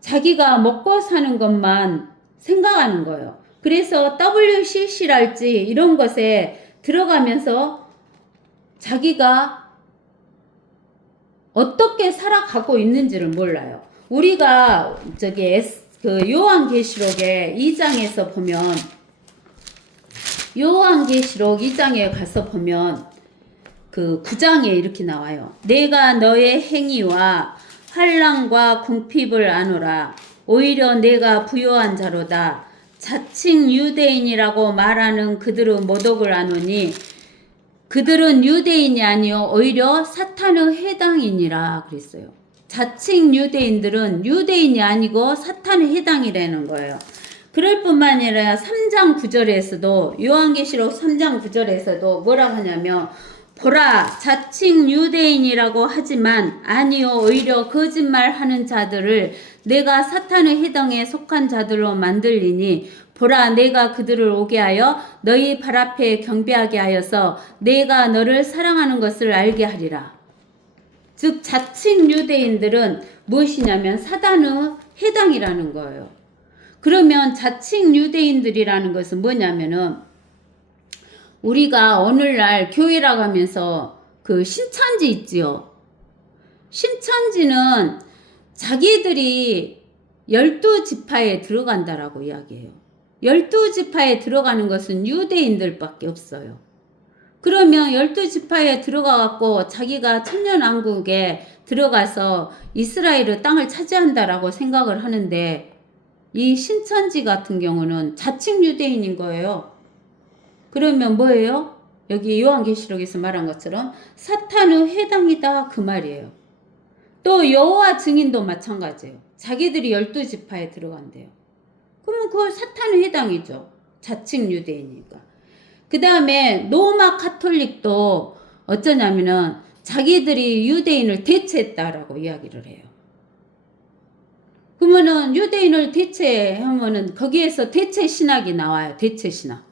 자기가 먹고 사는 것만 생각하는 거예요. 그래서 WCC랄지 이런 것에 들어가면서 자기가 어떻게 살아가고 있는지를 몰라요. 우리가 그 요한계시록의 2장에서 보면, 요한계시록 2장에 가서 보면 그 9장에 이렇게 나와요. 내가 너의 행위와 환난과 궁핍을 아노라. 오히려 내가 부요한 자로다. 자칭 유대인이라고 말하는 그들의 모독을 아노니 그들은 유대인이 아니요 오히려 사탄의 해당이니라 그랬어요. 자칭 유대인들은 유대인이 아니고 사탄의 해당이라는 거예요. 그럴 뿐만 아니라 3장 9절에서도, 요한계시록 3장 9절에서도 뭐라고 하냐면, 보라, 자칭 유대인이라고 하지만 아니요 오히려 거짓말하는 자들을 내가 사탄의 해당에 속한 자들로 만들리니, 보라, 내가 그들을 오게 하여 너희 발 앞에 경배하게 하여서 내가 너를 사랑하는 것을 알게 하리라. 즉 자칭 유대인들은 무엇이냐면 사단의 해당이라는 거예요. 그러면 자칭 유대인들이라는 것은 뭐냐면은, 우리가 오늘날 교회라고 하면서 그 신천지 있지요. 신천지는 자기들이 12지파에 들어간다라고 이야기해요. 12지파에 들어가는 것은 유대인들밖에 없어요. 그러면 12지파에 들어가갖고 자기가 천년왕국에 들어가서 이스라엘의 땅을 차지한다라고 생각을 하는데, 이 신천지 같은 경우는 자칭 유대인인 거예요. 그러면 뭐예요? 여기 요한계시록에서 말한 것처럼 사탄의 해당이다 그 말이에요. 또 여호와 증인도 마찬가지예요. 자기들이 12지파에 들어간대요. 그러면 그거 사탄의 해당이죠. 자칭 유대인이니까. 그 다음에 로마 카톨릭도 어쩌냐면은 자기들이 유대인을 대체했다라고 이야기를 해요. 그러면은 유대인을 대체하면은 거기에서 대체 신학이 나와요. 대체 신학.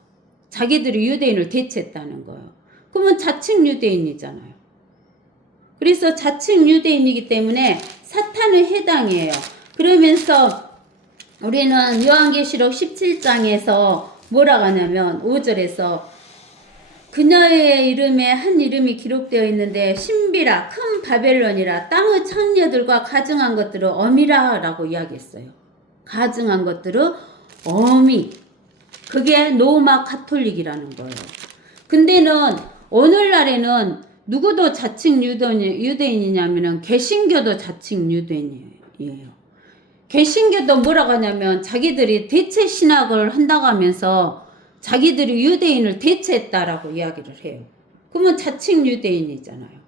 자기들이 유대인을 대체했다는 거예요. 그러면 자칭 유대인이잖아요. 그래서 자칭 유대인이기 때문에 사탄의 해당이에요. 그러면서 우리는 요한계시록 17장에서 뭐라고 하냐면 5절에서 그녀의 이름에 한 이름이 기록되어 있는데 신비라 큰 바벨론이라 땅의 창녀들과 가증한 것들을 어미라 라고 이야기했어요. 가증한 것들을 어미. 그게 로마 카톨릭이라는 거예요. 근데는 오늘날에는 누구도 자칭 유대인이냐면은 개신교도 자칭 유대인이에요. 개신교도 뭐라고 하냐면 자기들이 대체 신학을 한다고 하면서 자기들이 유대인을 대체했다라고 이야기를 해요. 그러면 자칭 유대인이잖아요.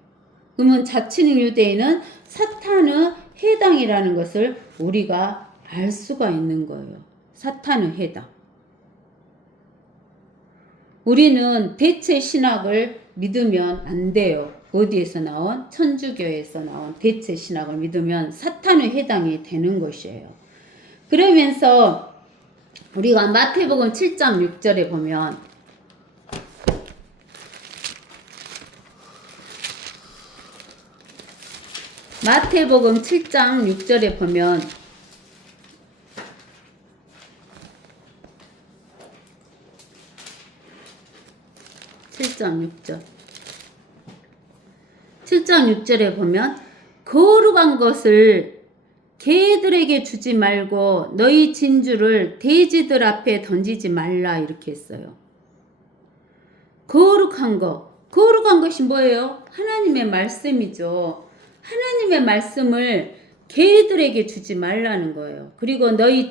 그러면 자칭 유대인은 사탄의 해당이라는 것을 우리가 알 수가 있는 거예요. 사탄의 해당. 우리는 대체 신학을 믿으면 안 돼요. 어디에서 나온? 천주교에서 나온 대체 신학을 믿으면 사탄의 해당이 되는 것이에요. 그러면서 우리가 마태복음 7장 6절에 보면 마태복음 7장 6절에 보면 7장 6절 7장 6절에 보면 거룩한 것을 개들에게 주지 말고 너희 진주를 돼지들 앞에 던지지 말라 이렇게 했어요. 거룩한 것이 뭐예요? 하나님의 말씀이죠. 하나님의 말씀을 개들에게 주지 말라는 거예요. 그리고 너희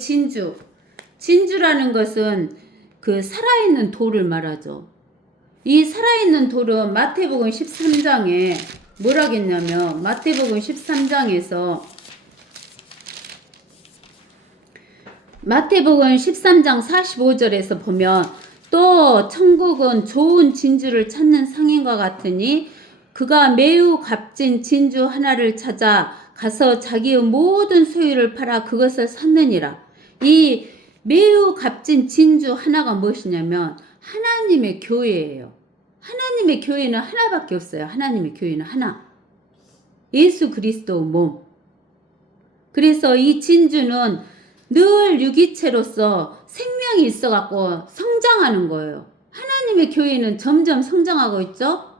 진주라는 것은 그 살아있는 돌을 말하죠. 이 살아있는 돌은 마태복음 13장에 뭐라겠냐면 마태복음 13장에서 마태복음 13장 45절에서 보면 또 천국은 좋은 진주를 찾는 상인과 같으니 그가 매우 값진 진주 하나를 찾아 가서 자기의 모든 소유를 팔아 그것을 샀느니라. 이 매우 값진 진주 하나가 무엇이냐면 하나님의 교회예요. 하나님의 교회는 하나밖에 없어요. 하나님의 교회는 하나. 예수 그리스도 몸. 그래서 이 진주는 늘 유기체로서 생명이 있어갖고 성장하는 거예요. 하나님의 교회는 점점 성장하고 있죠.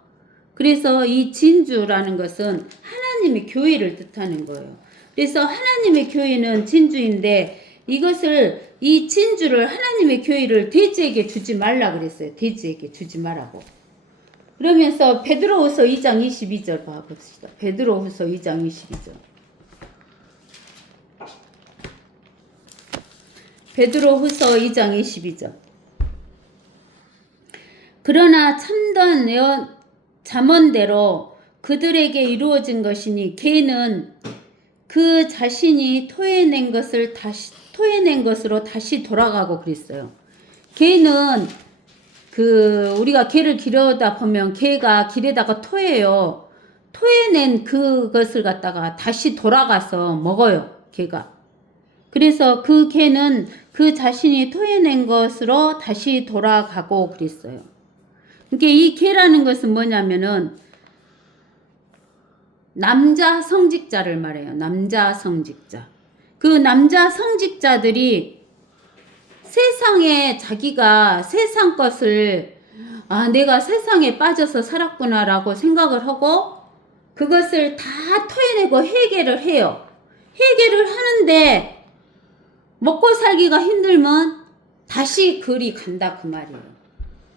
그래서 이 진주라는 것은 하나님의 교회를 뜻하는 거예요. 그래서 하나님의 교회는 진주인데 이 진주를 하나님의 교회를 돼지에게 주지 말라 그랬어요. 돼지에게 주지 말라고. 그러면서 베드로후서 2장 22절 봐봅시다. 베드로후서 2장 22절. 베드로후서 2장 22절. 그러나 참된 잠언대로 그들에게 이루어진 것이니 걔는 그 자신이 토해낸 것으로 다시 돌아가고 그랬어요. 걔는 우리가 개를 기르다 보면 개가 길에다가 토해요. 토해낸 그것을 갖다가 다시 돌아가서 먹어요. 개가. 그래서 그 개는 그 자신이 토해낸 것으로 다시 돌아가고 그랬어요. 그러니까 이 개라는 것은 뭐냐면은 남자 성직자를 말해요. 남자 성직자. 그 남자 성직자들이 세상에 자기가 세상 것을 내가 세상에 빠져서 살았구나라고 생각을 하고 그것을 다 토해내고 해결을 해요. 해결을 하는데 먹고 살기가 힘들면 다시 그리 간다 그 말이에요.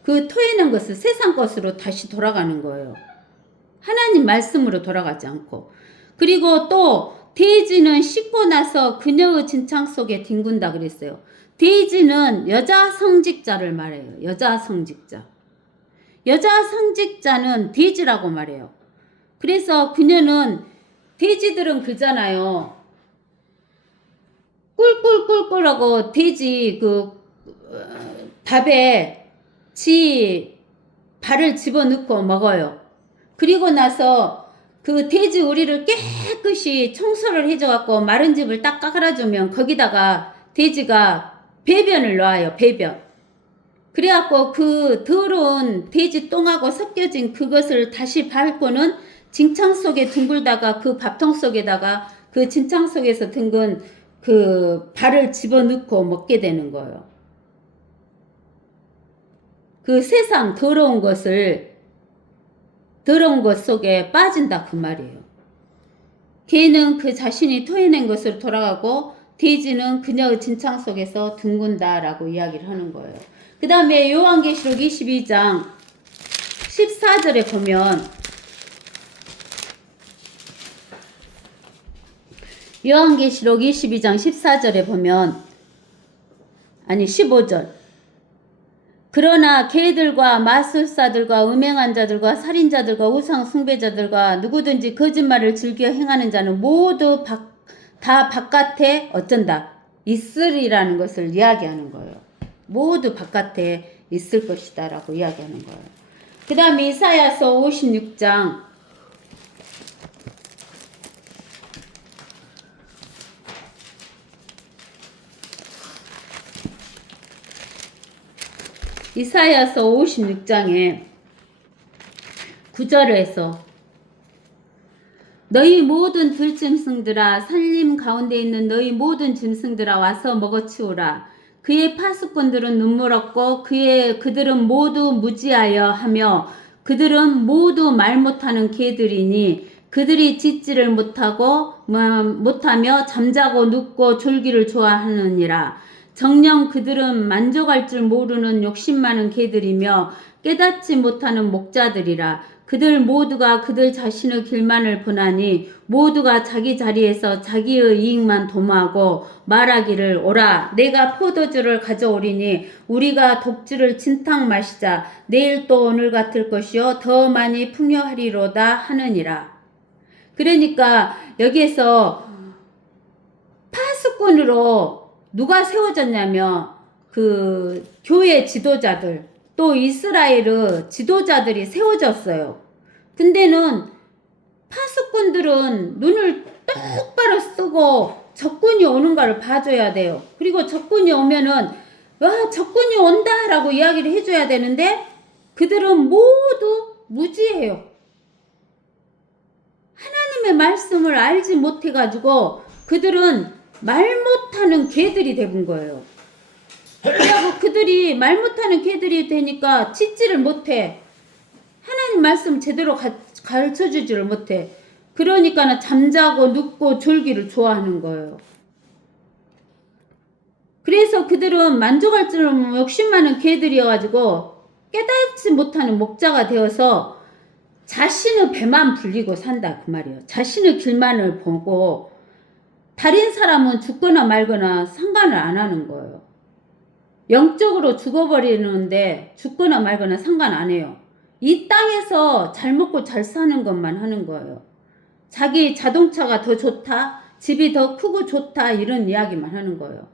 그 토해낸 것을 세상 것으로 다시 돌아가는 거예요. 하나님 말씀으로 돌아가지 않고. 그리고 또 돼지는 씻고 나서 그녀의 진창 속에 뒹군다 그랬어요. 돼지는 여자 성직자를 말해요. 여자 성직자. 여자 성직자는 돼지라고 말해요. 그래서 그녀는 돼지들은 그잖아요. 꿀꿀꿀꿀하고 돼지 밥에 지 발을 집어넣고 먹어요. 그리고 나서 그 돼지 우리를 깨끗이 청소를 해줘갖고 마른 집을 딱 깔아주면 거기다가 돼지가 배변을 놔요. 배변. 그래갖고 그 더러운 돼지 똥하고 섞여진 그것을 다시 밟고는 진창 속에 둥글다가 그 밥통 속에다가 그 진창 속에서 둥근 그 발을 집어넣고 먹게 되는 거예요. 그 세상 더러운 것 속에 빠진다 그 말이에요. 개는 그 자신이 토해낸 것으로 돌아가고 돼지는 그녀의 진창 속에서 둥근다라고 이야기를 하는 거예요. 그 다음에 요한계시록 22장 14절에 보면 요한계시록 22장 14절에 보면 15절 그러나 개들과 마술사들과 음행한 자들과 살인자들과 우상 숭배자들과 누구든지 거짓말을 즐겨 행하는 자는 모두 다 바깥에 어쩐다 있으리라는 것을 이야기하는 거예요. 모두 바깥에 있을 것이다 라고 이야기하는 거예요. 그 다음에 이사야서 56장 56장에 9절에서 너희 모든 들짐승들아 산림 가운데 있는 너희 모든 짐승들아 와서 먹어치우라. 그의 파수꾼들은 눈물 없고 그들은 모두 무지하여 하며 그들은 모두 말 못하는 개들이니 그들이 짓지를 못하며 잠자고 눕고 졸기를 좋아하느니라. 정녕 그들은 만족할 줄 모르는 욕심 많은 개들이며 깨닫지 못하는 목자들이라. 그들 모두가 그들 자신의 길만을 보나니 모두가 자기 자리에서 자기의 이익만 도모하고 말하기를 오라 내가 포도주를 가져오리니 우리가 독주를 진탕 마시자 내일 또 오늘 같을 것이요 더 많이 풍요하리로다 하느니라. 그러니까 여기에서 파수꾼으로 누가 세워졌냐면 그 교회 지도자들 또 이스라엘의 지도자들이 세워졌어요. 근데는 파수꾼들은 눈을 똑바로 쓰고 적군이 오는가를 봐줘야 돼요. 그리고 적군이 오면은 와 적군이 온다 라고 이야기를 해줘야 되는데 그들은 모두 무지해요. 하나님의 말씀을 알지 못해가지고 그들은 말 못하는 개들이 되는 거예요. 그리고 그들이 말 못하는 개들이 되니까 짓지를 못해. 하나님 말씀 제대로 가르쳐주지를 못해. 그러니까 잠자고 눕고 졸기를 좋아하는 거예요. 그래서 그들은 만족할 줄 욕심 많은 개들이어가지고 깨닫지 못하는 목자가 되어서 자신의 배만 불리고 산다 그 말이에요. 자신의 길만을 보고 다른 사람은 죽거나 말거나 상관을 안 하는 거예요. 영적으로 죽어버리는데 죽거나 말거나 상관 안 해요. 이 땅에서 잘 먹고 잘 사는 것만 하는 거예요. 자기 자동차가 더 좋다, 집이 더 크고 좋다 이런 이야기만 하는 거예요.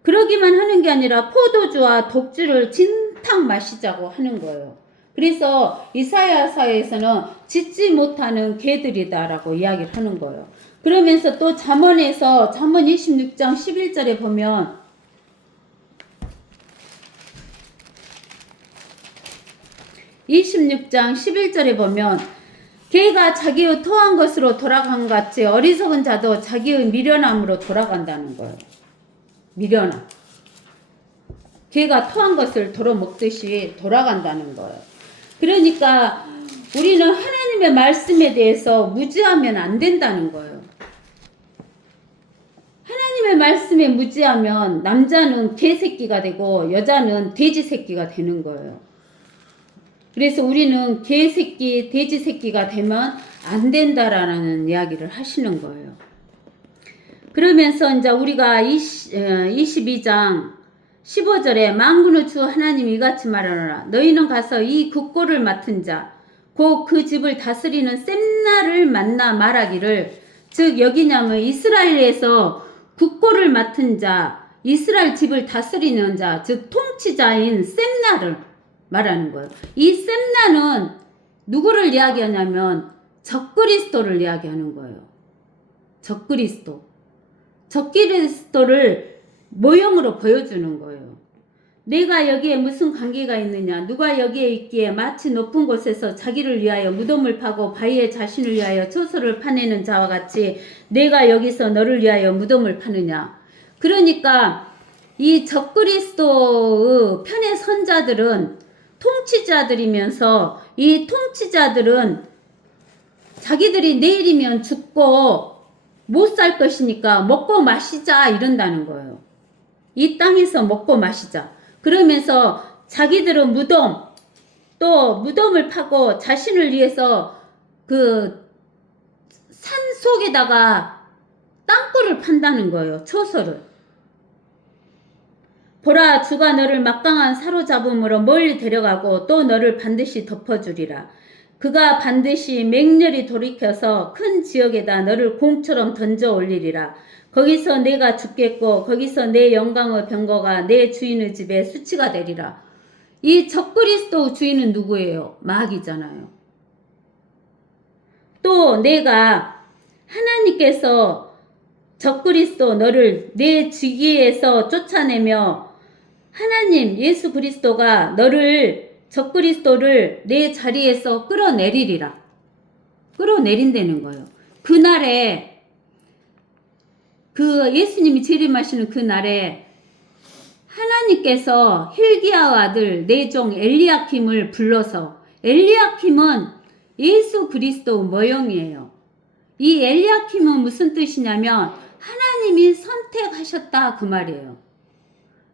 그러기만 하는 게 아니라 포도주와 독주를 진탕 마시자고 하는 거예요. 그래서 이사야서에서는 짓지 못하는 개들이다라고 이야기를 하는 거예요. 그러면서 또 잠언에서 잠언 26장 11절에 보면 개가 자기의 토한 것으로 돌아간 같이 어리석은 자도 자기의 미련함으로 돌아간다는 거예요. 미련함. 개가 토한 것을 돌아먹듯이 돌아간다는 거예요. 그러니까 우리는 하나님의 말씀에 대해서 무지하면 안 된다는 거예요. 하나님의 말씀에 무지하면 남자는 개새끼가 되고 여자는 돼지새끼가 되는 거예요. 그래서 우리는 개새끼, 돼지새끼가 되면 안 된다라는 이야기를 하시는 거예요. 그러면서 이제 우리가 22장 15절에 만군의 주 하나님이 이같이 말하노라. 너희는 가서 이 국고를 맡은 자, 곧 그 집을 다스리는 셈나를 만나 말하기를, 즉 여기냐면 이스라엘에서 국고를 맡은 자, 이스라엘 집을 다스리는 자, 즉 통치자인 셈나를 말하는 거예요. 이 셈나는 누구를 이야기하냐면 적그리스도를 이야기하는 거예요. 적그리스도를 모형으로 보여주는 거예요. 내가 여기에 무슨 관계가 있느냐? 누가 여기에 있기에 마치 높은 곳에서 자기를 위하여 무덤을 파고 바위에 자신을 위하여 초소를 파내는 자와 같이 내가 여기서 너를 위하여 무덤을 파느냐? 그러니까 이 적그리스도의 편에 선 자들은 통치자들이면서 이 통치자들은 자기들이 내일이면 죽고 못 살 것이니까 먹고 마시자 이런다는 거예요. 이 땅에서 먹고 마시자. 그러면서 자기들은 또 무덤을 파고 자신을 위해서 그 산 속에다가 땅굴을 판다는 거예요. 초소를. 보라, 주가 너를 막강한 사로잡음으로 멀리 데려가고 또 너를 반드시 덮어주리라. 그가 반드시 맹렬히 돌이켜서 큰 지역에다 너를 공처럼 던져 올리리라. 거기서 내가 죽겠고 거기서 내 영광의 병거가 내 주인의 집에 수치가 되리라. 이 적그리스도 주인은 누구예요? 마귀잖아요. 또 내가 하나님께서 적그리스도 너를 내 지기에서 쫓아내며 하나님 예수 그리스도가 너를 적그리스도를 내 자리에서 끌어내리리라. 끌어내린다는 거예요. 그날에 그 예수님이 재림하시는 그날에 하나님께서 힐기야의 아들 내 종 엘리야킴을 불러서 엘리야킴은 예수 그리스도 모형이에요. 이 엘리야킴은 무슨 뜻이냐면 하나님이 선택하셨다 그 말이에요.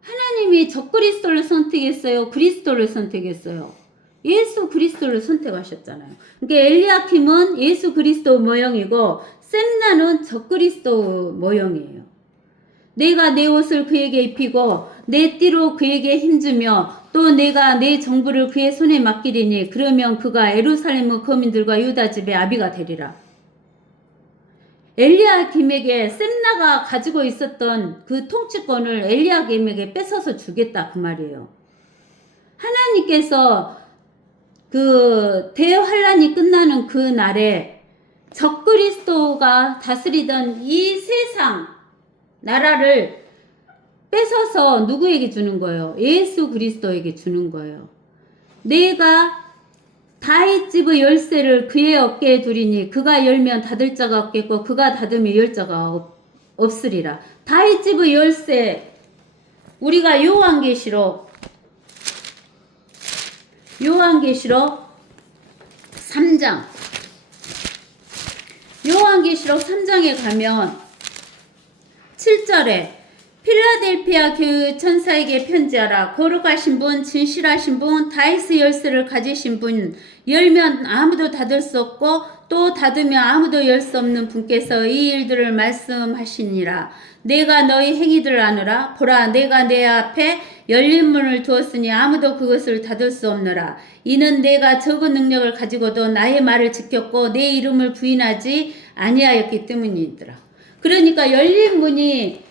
하나님이 적그리스도를 선택했어요? 그리스도를 선택했어요? 예수 그리스도를 선택하셨잖아요. 그러니까 엘리야킴은 예수 그리스도 모형이고 셈나는 적그리스도 모형이에요. 내가 내 옷을 그에게 입히고 내 띠로 그에게 힘주며 또 내가 내 정부를 그의 손에 맡기리니 그러면 그가 예루살렘의 거민들과 유다 집의 아비가 되리라. 엘리야김에게 셈나가 가지고 있었던 그 통치권을 엘리야김에게 뺏어서 주겠다 그 말이에요. 하나님께서 그 대환란이 끝나는 그 날에 적그리스도가 다스리던 이 세상 나라를 뺏어서 누구에게 주는 거예요? 예수 그리스도에게 주는 거예요. 내가 다윗 집의 열쇠를 그의 어깨에 두리니 그가 열면 닫을 자가 없겠고 그가 닫으면 열 자가 없으리라. 다윗 집의 열쇠 우리가 요한계시록 3장 요한계시록 3장에 가면 7절에 필라델피아 교회 천사에게 편지하라. 거룩하신 분, 진실하신 분, 다윗의 열쇠를 가지신 분, 열면 아무도 닫을 수 없고 또 닫으면 아무도 열 수 없는 분께서 이 일들을 말씀하시니라. 내가 너희 행위들을 아노라. 보라, 내가 내 앞에 열린 문을 두었으니 아무도 그것을 닫을 수 없노라. 이는 내가 적은 능력을 가지고도 나의 말을 지켰고 내 이름을 부인하지 아니하였기 때문이더라. 그러니까 열린 문이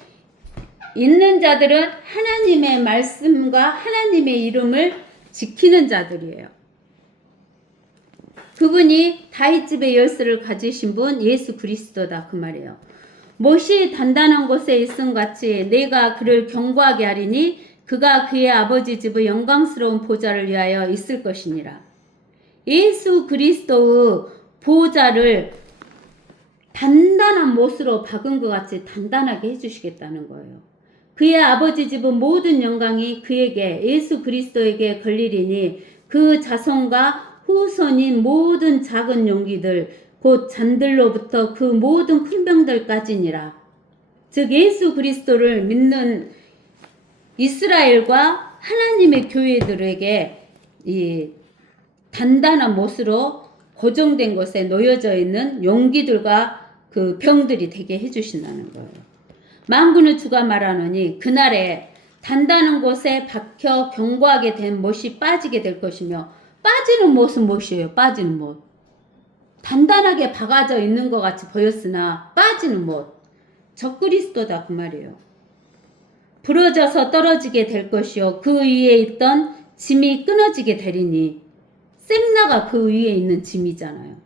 있는 자들은 하나님의 말씀과 하나님의 이름을 지키는 자들이에요. 그분이 다윗 집의 열쇠를 가지신 분 예수 그리스도다 그 말이에요. 못이 단단한 곳에 있음 같이 내가 그를 견고하게 하리니 그가 그의 아버지 집의 영광스러운 보좌를 위하여 있을 것이니라. 예수 그리스도의 보좌를 단단한 못으로 박은 것 같이 단단하게 해주시겠다는 거예요. 그의 아버지 집은 모든 영광이 그에게 예수 그리스도에게 걸리리니 그 자손과 후손인 모든 작은 용기들 곧 잔들로부터 그 모든 큰 병들까지니라. 즉 예수 그리스도를 믿는 이스라엘과 하나님의 교회들에게 이 단단한 못으로 고정된 곳에 놓여져 있는 용기들과 그 병들이 되게 해주신다는 거예요. 만군의 주가 말하노니 그날에 단단한 곳에 박혀 견고하게 된 못이 빠지게 될 것이며 빠지는 못은 못이에요. 빠지는 못. 단단하게 박아져 있는 것 같이 보였으나 빠지는 못. 적그리스도다 그 말이에요. 부러져서 떨어지게 될 것이요 그 위에 있던 짐이 끊어지게 되리니 셈나가 그 위에 있는 짐이잖아요.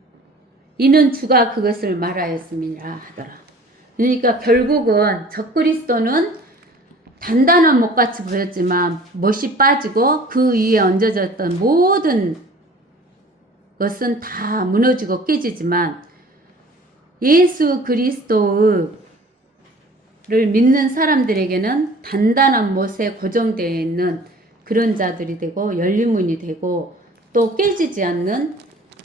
이는 주가 그것을 말하였음이라 하더라. 그러니까 결국은 적그리스도는 단단한 못같이 보였지만 못이 빠지고 그 위에 얹어졌던 모든 것은 다 무너지고 깨지지만 예수 그리스도를 믿는 사람들에게는 단단한 못에 고정되어 있는 그런 자들이 되고 열린 문이 되고 또 깨지지 않는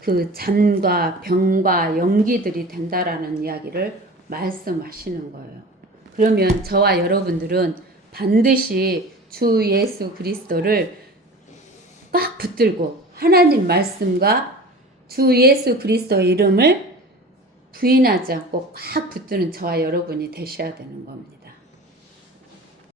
그 잔과 병과 연기들이 된다라는 이야기를 말씀하시는 거예요. 그러면 저와 여러분들은 반드시 주 예수 그리스도를 꽉 붙들고 하나님 말씀과 주 예수 그리스도의 이름을 부인하지 않고 꽉 붙드는 저와 여러분이 되셔야 되는 겁니다.